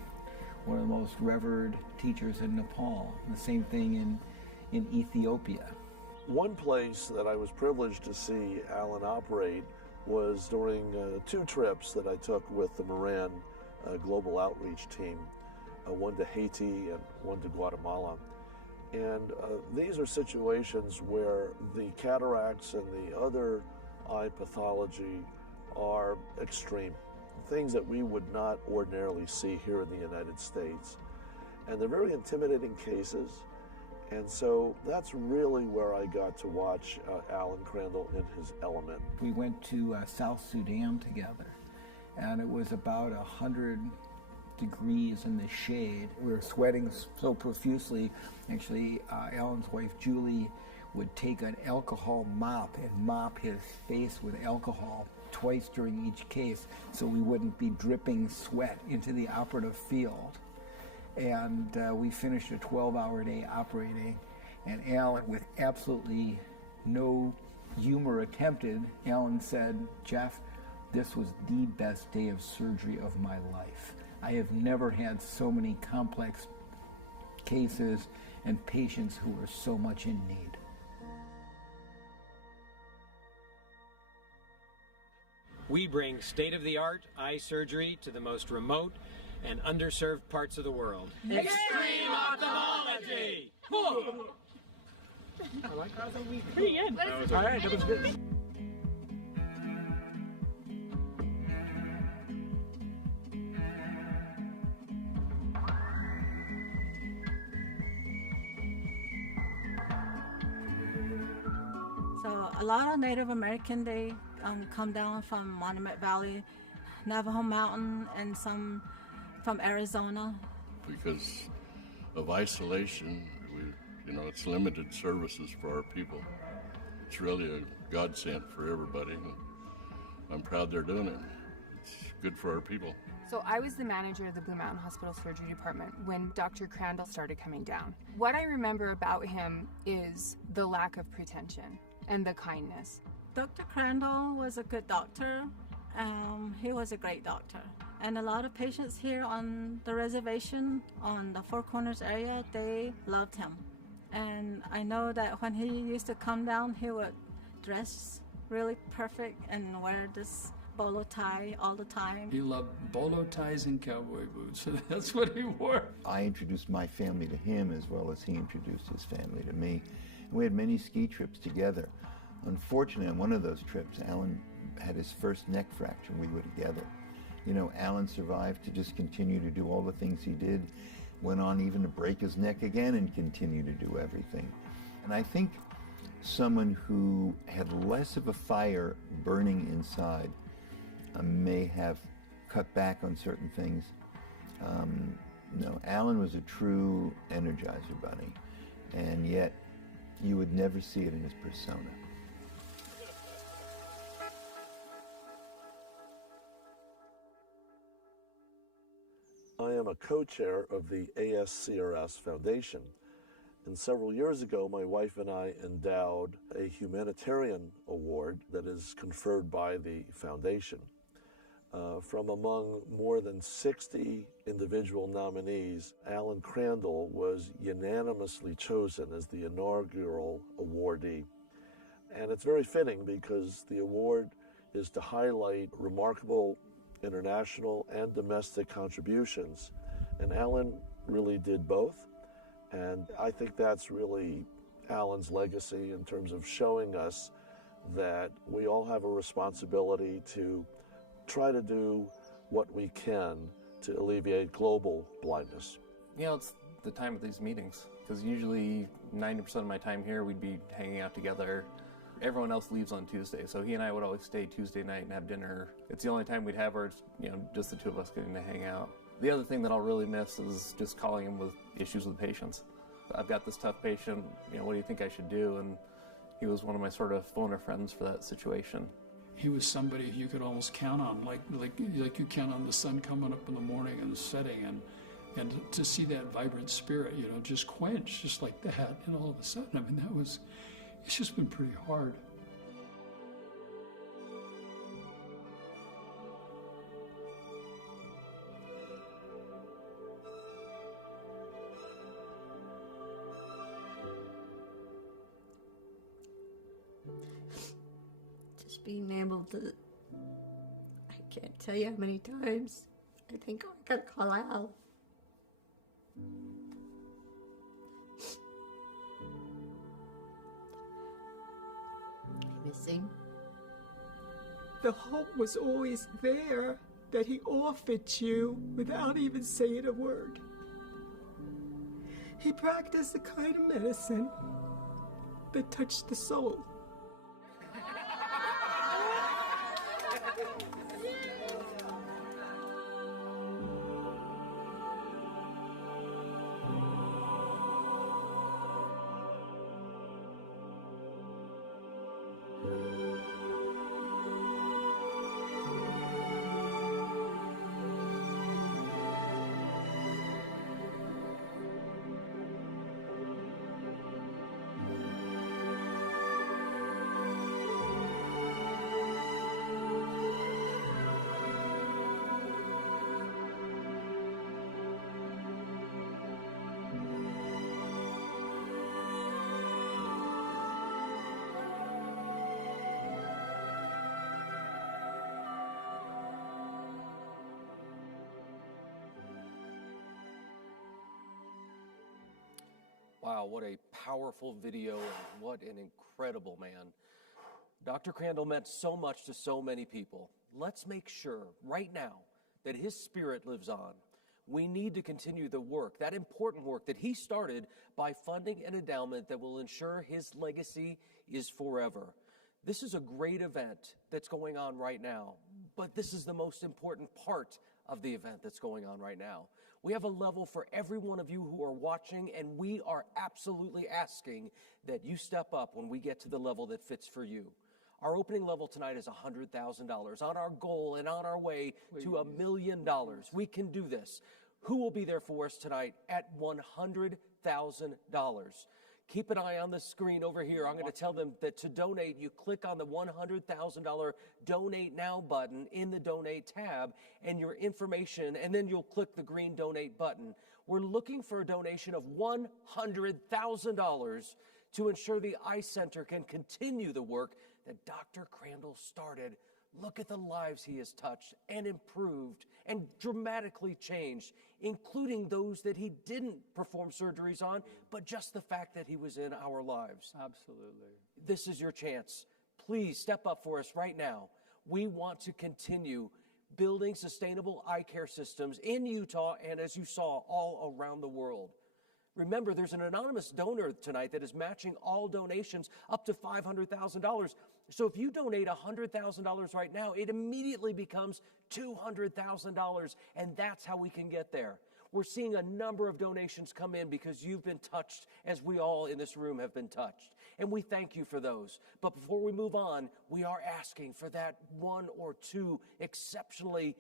one of the most revered teachers in Nepal. The same thing in Ethiopia. One place that I was privileged to see Alan operate was during 2 trips that I took with the Moran Global Outreach team, one to Haiti and one to Guatemala. And these are situations where the cataracts and the other eye pathology are extreme, things that we would not ordinarily see here in the United States. And they're very intimidating cases. And so that's really where I got to watch Alan Crandall in his element. We went to South Sudan together, and it was about 100 degrees in the shade. We were sweating so profusely. Actually, Alan's wife, Julie, would take an alcohol mop and mop his face with alcohol twice during each case so we wouldn't be dripping sweat into the operative field. And we finished a 12-hour day operating, and Alan, with absolutely no humor attempted, Alan said, "Jeff, this was the best day of surgery of my life. I have never had so many complex cases and patients who were so much in need." We bring state-of-the-art eye surgery to the most remote and underserved parts of the world. Extreme ophthalmology! I like that. Pretty good. All right, that was good. So a lot of Native American, they come down from Monument Valley, Navajo Mountain, and some from Arizona. Because of isolation, it's limited services for our people. It's really a godsend for everybody. I'm proud they're doing it. It's good for our people. So I was the manager of the Blue Mountain Hospital Surgery Department when Dr. Crandall started coming down. What I remember about him is the lack of pretension and the kindness. Dr. Crandall was a good doctor. He was a great doctor. And a lot of patients here on the reservation, on the Four Corners area, they loved him. And I know that when he used to come down, he would dress really perfect and wear this bolo tie all the time. He loved bolo ties and cowboy boots. That's what he wore. I introduced my family to him as well as he introduced his family to me. We had many ski trips together. Unfortunately, on one of those trips, Alan had his first neck fracture when we were together. Alan survived to just continue to do all the things he did, went on even to break his neck again and continue to do everything. And I think someone who had less of a fire burning inside may have cut back on certain things. Alan was a true Energizer bunny, and yet you would never see it in his persona. I am a co-chair of the ASCRS Foundation, and several years ago my wife and I endowed a humanitarian award that is conferred by the foundation. From among more than 60 individual nominees, Alan Crandall was unanimously chosen as the inaugural awardee. And it's very fitting because the award is to highlight remarkable international and domestic contributions. And Alan really did both. And I think that's really Alan's legacy in terms of showing us that we all have a responsibility to try to do what we can to alleviate global blindness. It's the time of these meetings, because usually 90% of my time here we'd be hanging out together. Everyone else leaves on Tuesday, so he and I would always stay Tuesday night and have dinner. It's the only time we'd have where it's, just the two of us getting to hang out. The other thing that I'll really miss is just calling him with issues with patients. I've got this tough patient, what do you think I should do? And he was one of my sort of phone friends for that situation. He was somebody you could almost count on, like you count on the sun coming up in the morning and setting, and to see that vibrant spirit, just quench, just like that, and all of a sudden, it's just been pretty hard. Just being able to, I can't tell you how many times I think I gotta call Al. missing? The hope was always there that he offered you without even saying a word. He practiced a kind of medicine that touched the soul. Wow, what a powerful video and what an incredible man. Dr. Crandall meant so much to so many people. Let's make sure right now that his spirit lives on. We need to continue the work, that important work that he started by funding an endowment that will ensure his legacy is forever. This is a great event that's going on right now, but this is the most important part of the event that's going on right now. We have a level for every one of you who are watching, and we are absolutely asking that you step up when we get to the level that fits for you. Our opening level tonight is $100,000 on our goal and on our way to $1 million. We can do this. Who will be there for us tonight at $100,000? Keep an eye on the screen over here. I'm going to tell them that to donate, you click on the $100,000 Donate Now button in the Donate tab and your information, and then you'll click the green Donate button. We're looking for a donation of $100,000 to ensure the Eye Center can continue the work that Dr. Crandall started. Look at the lives he has touched and improved and dramatically changed, including those that he didn't perform surgeries on, but just the fact that he was in our lives. Absolutely. This is your chance. Please step up for us right now. We want to continue building sustainable eye care systems in Utah and, as you saw, all around the world. Remember, there's an anonymous donor tonight that is matching all donations up to $500,000. So if you donate $100,000 right now, it immediately becomes $200,000, and that's how we can get there. We're seeing a number of donations come in because you've been touched, as we all in this room have been touched. And we thank you for those. But before we move on, we are asking for that one or two exceptionally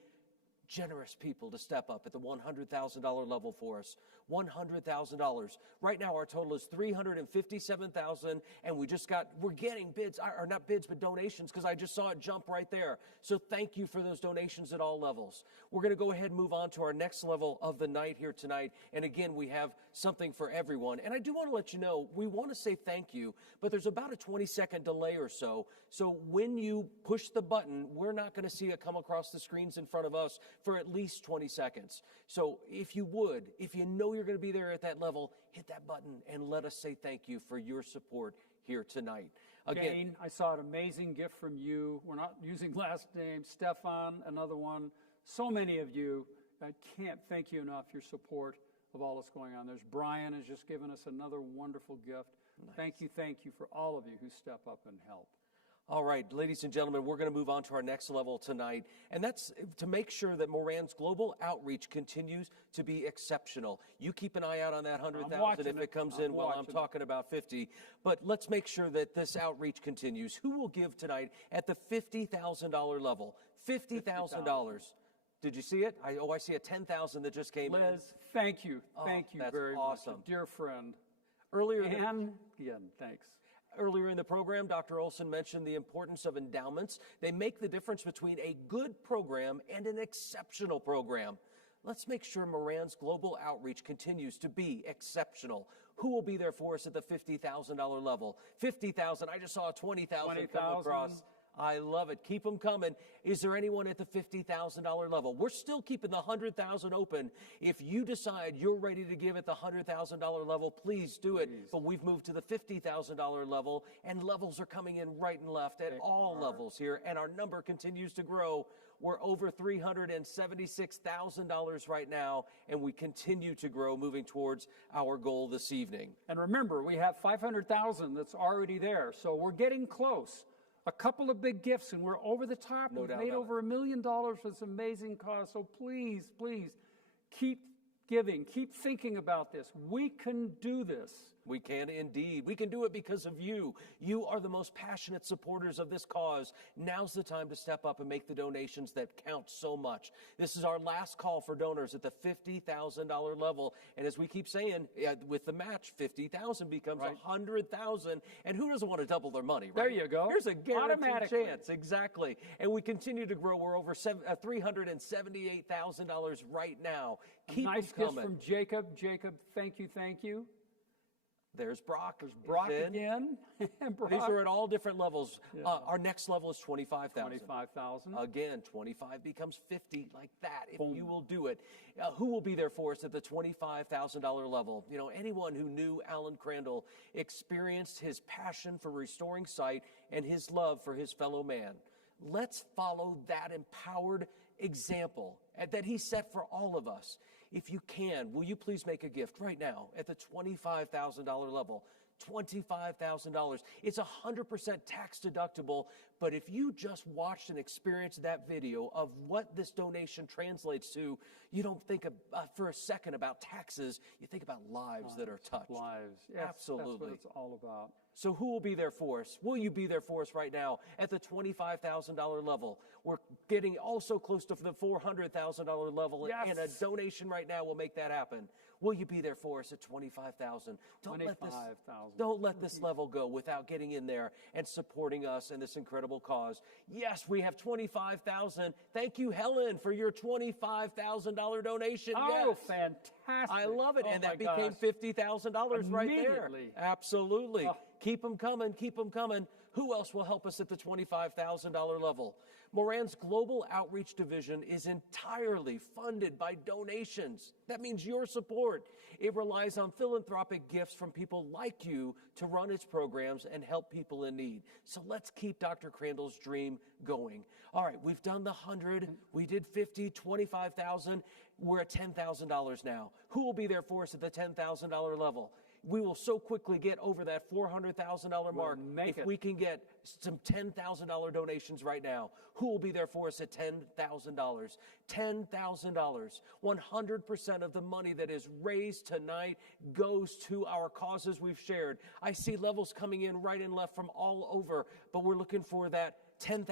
generous people to step up at the $100,000 level for us. $100,000. Right now, our total is $357,000, and we're getting bids, or not bids, but donations, because I just saw it jump right there. So thank you for those donations at all levels. We're going to go ahead and move on to our next level of the night here tonight. And again, we have something for everyone. And I do want to let you know, we want to say thank you, but there's about a 20-second delay or so. So when you push the button, we're not going to see it come across the screens in front of us for at least 20 seconds. So if you know you're going to be there at that level, hit that button and let us say thank you for your support here tonight. Again, Jane, I saw an amazing gift from you. We're not using last names. Stefan, another one. So many of you. I can't thank you enough for your support of all that's going on. There's Brian has just given us another wonderful gift. Nice. Thank you for all of you who step up and help. All right, ladies and gentlemen, we're going to move on to our next level tonight, and that's to make sure that Moran's global outreach continues to be exceptional. You keep an eye out on that 100,000 if it comes in. Well, I'm talking about 50, but let's make sure that this outreach continues. Who will give tonight at the $50,000 level? $50,000. Did you see it? I see a 10,000 that just came in. Liz, thank you. Thank you very awesome. much. A dear friend. Again, thanks. Earlier in the program, Dr. Olson mentioned the importance of endowments. They make the difference between a good program and an exceptional program. Let's make sure Moran's global outreach continues to be exceptional. Who will be there for us at the $50,000 level? $50,000. I just saw a $20,000 come across. I love it. Keep them coming. Is there anyone at the $50,000 level? We're still keeping the $100,000 open. If you decide you're ready to give at the $100,000 level, please do it. But we've moved to the $50,000 level, and levels are coming in right and left at all levels here, and our number continues to grow. We're over $376,000 right now, and we continue to grow, moving towards our goal this evening. And remember, we have $500,000 that's already there, so we're getting close. A couple of big gifts, and we're over the top. No We've doubt made about over $1 million for this amazing cause. So please, please, keep giving. Keep thinking about this. We can do this. We can indeed. We can do it because of you. You are the most passionate supporters of this cause. Now's the time to step up and make the donations that count so much. This is our last call for donors at the $50,000 level. And as we keep saying, with the match, $50,000 becomes $100,000. And who doesn't want to double their money, right? There you go. Here's a guaranteed Automatically. chance. Exactly. And we continue to grow. We're over $378,000 right now. Keep Nice them gift coming. from Jacob. Jacob, thank you, thank you. There's Brock. There's Brock in. again. Brock. These are at all different levels. Yeah. Our next level is 25,000. 25,000. Again, 25 becomes 50, like that, if Boom. you will do it. Who will be there for us at the $25,000 level? You know, anyone who knew Alan Crandall experienced his passion for restoring sight and his love for his fellow man. Let's follow that empowered example that he set for all of us. If you can, will you please make a gift right now at the $25,000 level? $25,000. It's 100% tax deductible, but if you just watched and experienced that video of what this donation translates to, you don't think for a second about taxes, you think about lives that are touched. Lives. Yes, Absolutely. That's what it's all about. So who will be there for us? Will you be there for us right now at the $25,000 level? We're getting also close to the $400,000 level, Yes. and a donation right now will make that happen. Will you be there for us at $25,000? Don't let this level go without getting in there and supporting us in this incredible cause. Yes, we have $25,000. Thank you, Helen, for your $25,000 donation. Oh, yes. fantastic. I love it. Oh, and that my gosh. became $50,000 right there. Immediately. Absolutely. Oh. Keep them coming. Keep them coming. Who else will help us at the $25,000 level? Moran's Global Outreach Division is entirely funded by donations. That means your support. It relies on philanthropic gifts from people like you to run its programs and help people in need. So let's keep Dr. Crandall's dream going. All right, we've done the 100, we did 50, 25,000. We're at $10,000 now. Who will be there for us at the $10,000 level? We will so quickly get over that $400,000 mark if we can get some $10,000 donations right now. Who will be there for us at $10,000? $10,000. 100% of the money that is raised tonight goes to our causes we've shared. I see levels coming in right and left from all over, but we're looking for that $10,000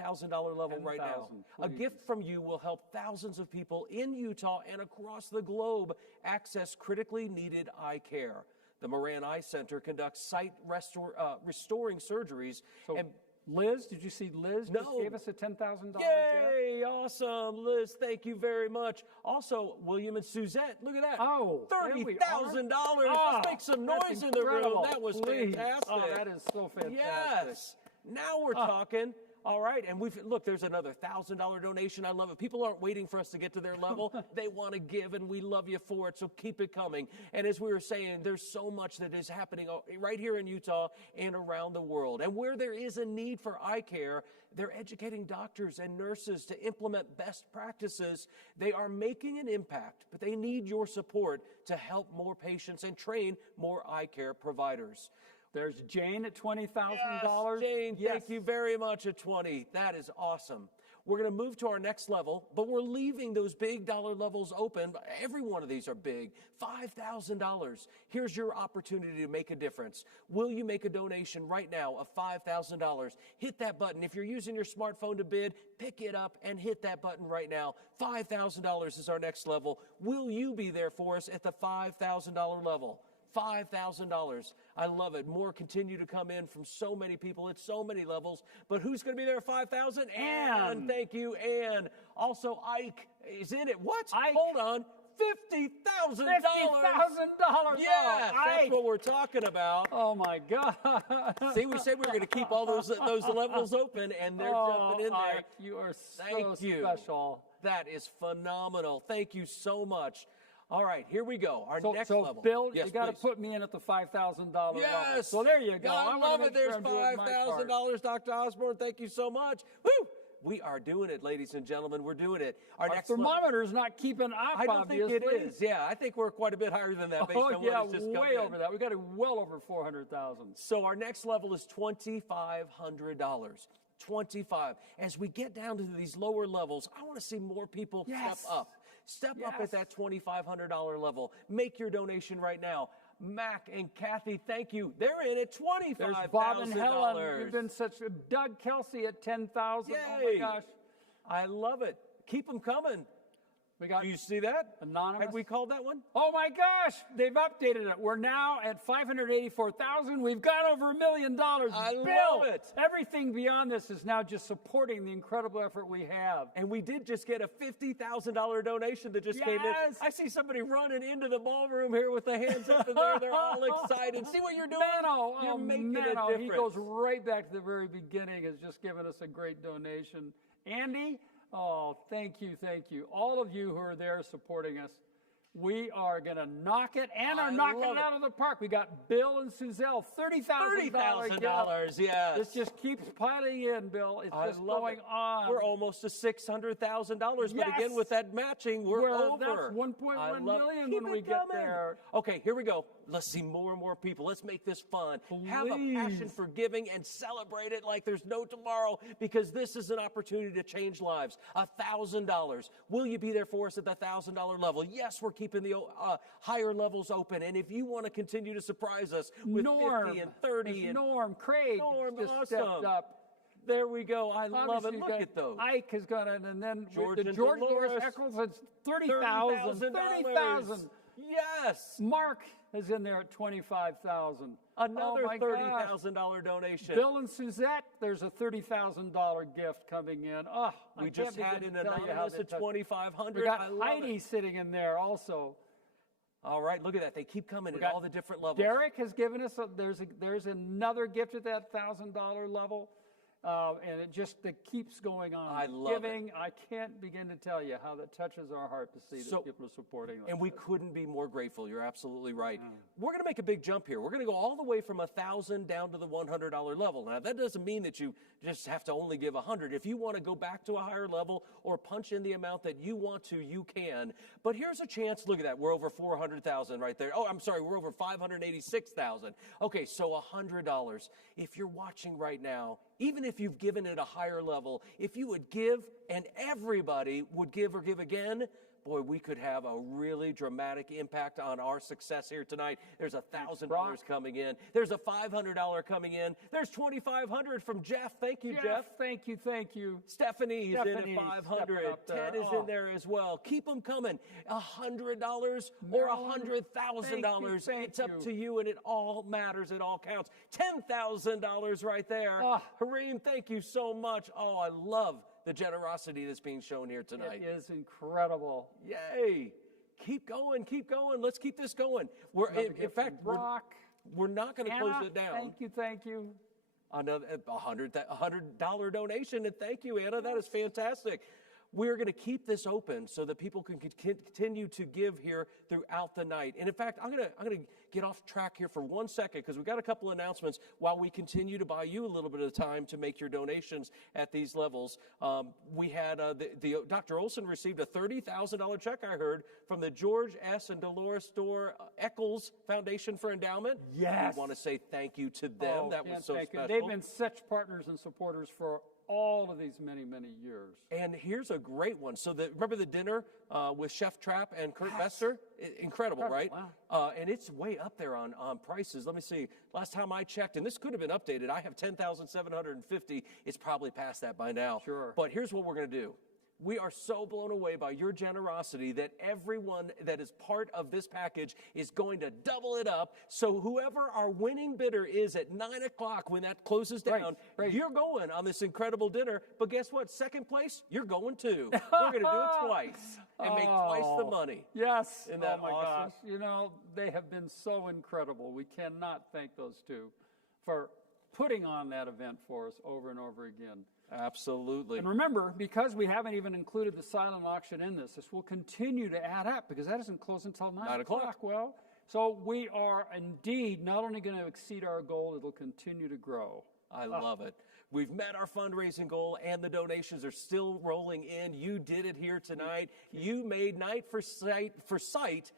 level right now. A gift from you will help thousands of people in Utah and across the globe access critically needed eye care. The Moran Eye Center conducts sight restoring surgeries. So, Liz, did you see Liz just gave us a $10,000 Yay, awesome. Liz, thank you very much. Also, William and Suzette, look at that. Oh, $30,000. Oh, Let's make some noise in the room. That was fantastic. Oh, that is so fantastic. Yes. Now we're talking. All right, and look, there's another $1,000 donation. I love it. People aren't waiting for us to get to their level. They want to give, and we love you for it, so keep it coming. And as we were saying, there's so much that is happening right here in Utah and around the world. And where there is a need for eye care, they're educating doctors and nurses to implement best practices. They are making an impact, but they need your support to help more patients and train more eye care providers. There's Jane at $20,000. Yes, Jane, thank you very much at 20. That is awesome. We're going to move to our next level, but we're leaving those big dollar levels open. Every one of these are big. $5,000. Here's your opportunity to make a difference. Will you make a donation right now of $5,000? Hit that button. If you're using your smartphone to bid, pick it up and hit that button right now. $5,000 is our next level. Will you be there for us at the $5,000 level? $5,000. I love it. More continue to come in from so many people at so many levels. But who's going to be there at 5,000? Ann. Thank you, Ann. Also, Ike is in it. What? Ike. Hold on. $50,000. $50,000. Yes, that's what we're talking about. Oh my God! See, we said we were going to keep all those levels open, and they're jumping in there. Ike, you are Thank you. special. That is phenomenal. Thank you so much. All right, here we go. Our next so level. Bill, yes, you got to please. put me in at the $5,000 level. Yes. So there you go. I love it. There's $5,000, $5,000, Dr. Osborne. Thank you so much. Woo! We are doing it, ladies and gentlemen. We're doing it. Our next thermometer is not keeping up. I don't think it is. Yeah, I think we're quite a bit higher than that. Based on what has just way come over that. We got it well over 400,000. So our next level is $2,500. 25. As we get down to these lower levels, I want to see more people step up. Step up at that $2,500 level. Make your donation right now. Mac and Kathy, thank you. They're in at $25,000. There's Bob and Helen. We've been Doug Kelsey at 10,000. Oh my gosh. I love it. Keep them coming. Do you see that? Anonymous. Have we called that one? Oh my gosh, they've updated it. We're now at 584,000. We've got over $1 million. I Bill, love it. Everything beyond this is now just supporting the incredible effort we have. And we did just get a $50,000 donation that just came in. I see somebody running into the ballroom here with the hands up in there. They're all excited. See what you're doing? You're making a difference. He goes right back to the very beginning, has just given us a great donation. Andy, oh, thank you, thank you. All of you who are there supporting us. We are going to knock it and are knocking it out of the park. We got Bill and Suzelle, $30,000. Yes. This just keeps piling in, Bill. It's just going on. We're almost to $600,000. But again, with that matching, we're over. That's 1.1 million when we get there. Okay, here we go. Let's see more and more people. Let's make this fun. Have a passion for giving and celebrate it like there's no tomorrow, because this is an opportunity to change lives. $1,000. Will you be there for us at the $1,000 level? Yes, we're keeping the higher levels open. And if you want to continue to surprise us with 50 and 30 and Craig just stepped up. There we go. I love it. Look at those. Ike has gone in, and then George Dolores Eccles, it's $30,000. $30,000. Yes. Mark is in there at $25,000. Another $30,000 donation. Bill and Suzette, there's a $30,000 gift coming in. Oh, we just had an anonymous at $2,500. We got Heidi sitting in there also. All right, look at that. They keep coming at all the different levels. Derek has given us there's another gift at that $1,000 level. And it keeps going on. I love giving. I can't begin to tell you how that touches our heart to see that people are supporting us. And we couldn't be more grateful. You're absolutely right. Yeah. We're going to make a big jump here. We're going to go all the way from $1,000 down to the $100 level. Now, that doesn't mean that you just have to only give $100. If you want to go back to a higher level or punch in the amount that you want to, you can. But here's a chance. Look at that. We're over 400,000 right there. Oh, I'm sorry. We're over 586,000. Okay, so $100. If you're watching right now, even if you've given at a higher level, if you would give and everybody would give or give again, boy, we could have a really dramatic impact on our success here tonight. There's $1,000 coming in. There's a $500 coming in. There's $2,500 from Jeff. Thank you, Jeff. Thank you, thank you. Stephanie's in at $500. Ted is in there as well. Keep them coming. $100 or $100,000. It's up to you, and it all matters. It all counts. $10,000 right there. Hareem, thank you so much. Oh, I love the generosity that's being shown here tonight. It is incredible. Yay. Keep going, keep going. Let's keep this going. In fact, we're not going to close it down. Thank you. Another $100 donation, and thank you, Anna. That is fantastic. We're going to keep this open so that people can continue to give here throughout the night. And in fact, I'm going to get off track here for 1 second, because we've got a couple announcements while we continue to buy you a little bit of time to make your donations at these levels. We had Dr. Olson received a $30,000 check, I heard, from the George S. and Dolores Eccles Foundation for Endowment. Yes. We want to say thank you to them. That was so special. They've been such partners and supporters for all of these many, many years. And here's a great one. So remember the dinner with Chef Trapp and Kurt Bester? Incredible, right? Wow. And it's way up there on prices. Let me see. Last time I checked, and this could have been updated, I have $10,750. It's probably past that by now. Sure. But here's what we're going to do. We are so blown away by your generosity that everyone that is part of this package is going to double it up. So whoever our winning bidder is at 9 o'clock when that closes down, you're going on this incredible dinner. But guess what? Second place, you're going too. We're going to do it twice and make twice the money. Yes. Isn't that oh my awesome? gosh. You know, they have been so incredible. We cannot thank those two for putting on that event for us over and over again. Absolutely. And remember, because we haven't even included the silent auction in this will continue to add up because that doesn't close until 9 o'clock. Well, so we are indeed not only going to exceed our goal, it'll continue to grow. I love it. We've met our fundraising goal, and the donations are still rolling in. You did it here tonight. You made Night for Sight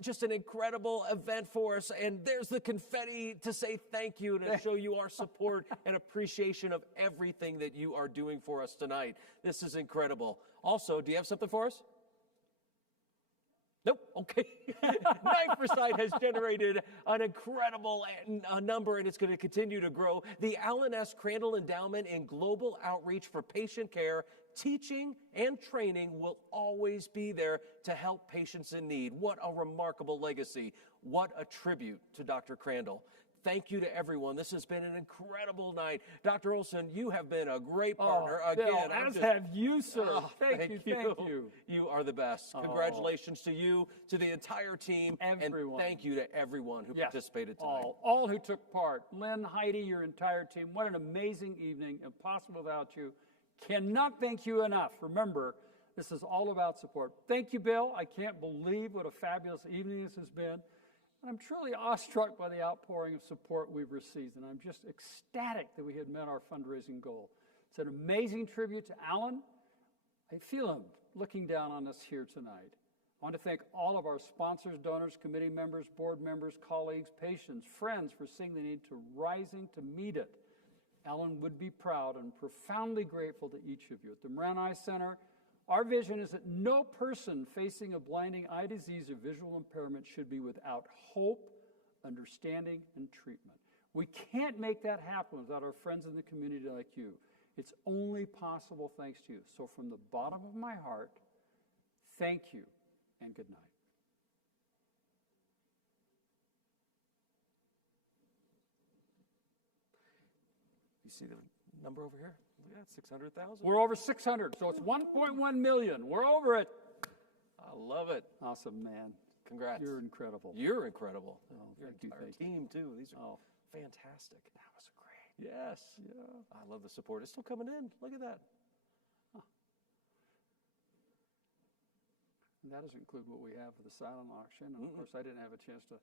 just an incredible event for us. And there's the confetti to say thank you and to show you our support and appreciation of everything that you are doing for us tonight. This is incredible. Also, do you have something for us? Nope. Okay. Night for Sight has generated an incredible number, and it's going to continue to grow. The Alan S. Crandall Endowment in Global Outreach for Patient Care, Teaching, and Training will always be there to help patients in need. What a remarkable legacy. What a tribute to Dr. Crandall. Thank you to everyone. This has been an incredible night. Dr. Olson, you have been a great partner. Bill, as have you, sir. Thank you. You are the best. Congratulations to you, to the entire team, everyone. And thank you to everyone who participated tonight. All who took part. Lynn, Heidi, your entire team. What an amazing evening. Impossible without you. Cannot thank you enough. Remember, this is all about support. Thank you, Bill. I can't believe what a fabulous evening this has been. And I'm truly awestruck by the outpouring of support we've received, and I'm just ecstatic that we had met our fundraising goal. It's an amazing tribute to Alan. I feel him looking down on us here tonight. I want to thank all of our sponsors, donors, committee members, board members, colleagues, patients, friends for seeing the need to rising to meet it. Alan would be proud and profoundly grateful to each of you. At the Moran Eye Center, our vision is that no person facing a blinding eye disease or visual impairment should be without hope, understanding, and treatment. We can't make that happen without our friends in the community like you. It's only possible thanks to you. So from the bottom of my heart, thank you and good night. You see the number over here? Look at that, 600,000. We're over 600, so it's 1.1 million. We're over it. I love it. Awesome, man. Congrats. You're incredible. You're incredible. Oh, Your thank you, entire thank you. team, too. These are fantastic. That was great. Yes. Yeah. I love the support. It's still coming in. Look at that. And that doesn't include what we have for the silent auction. And of course, I didn't have a chance to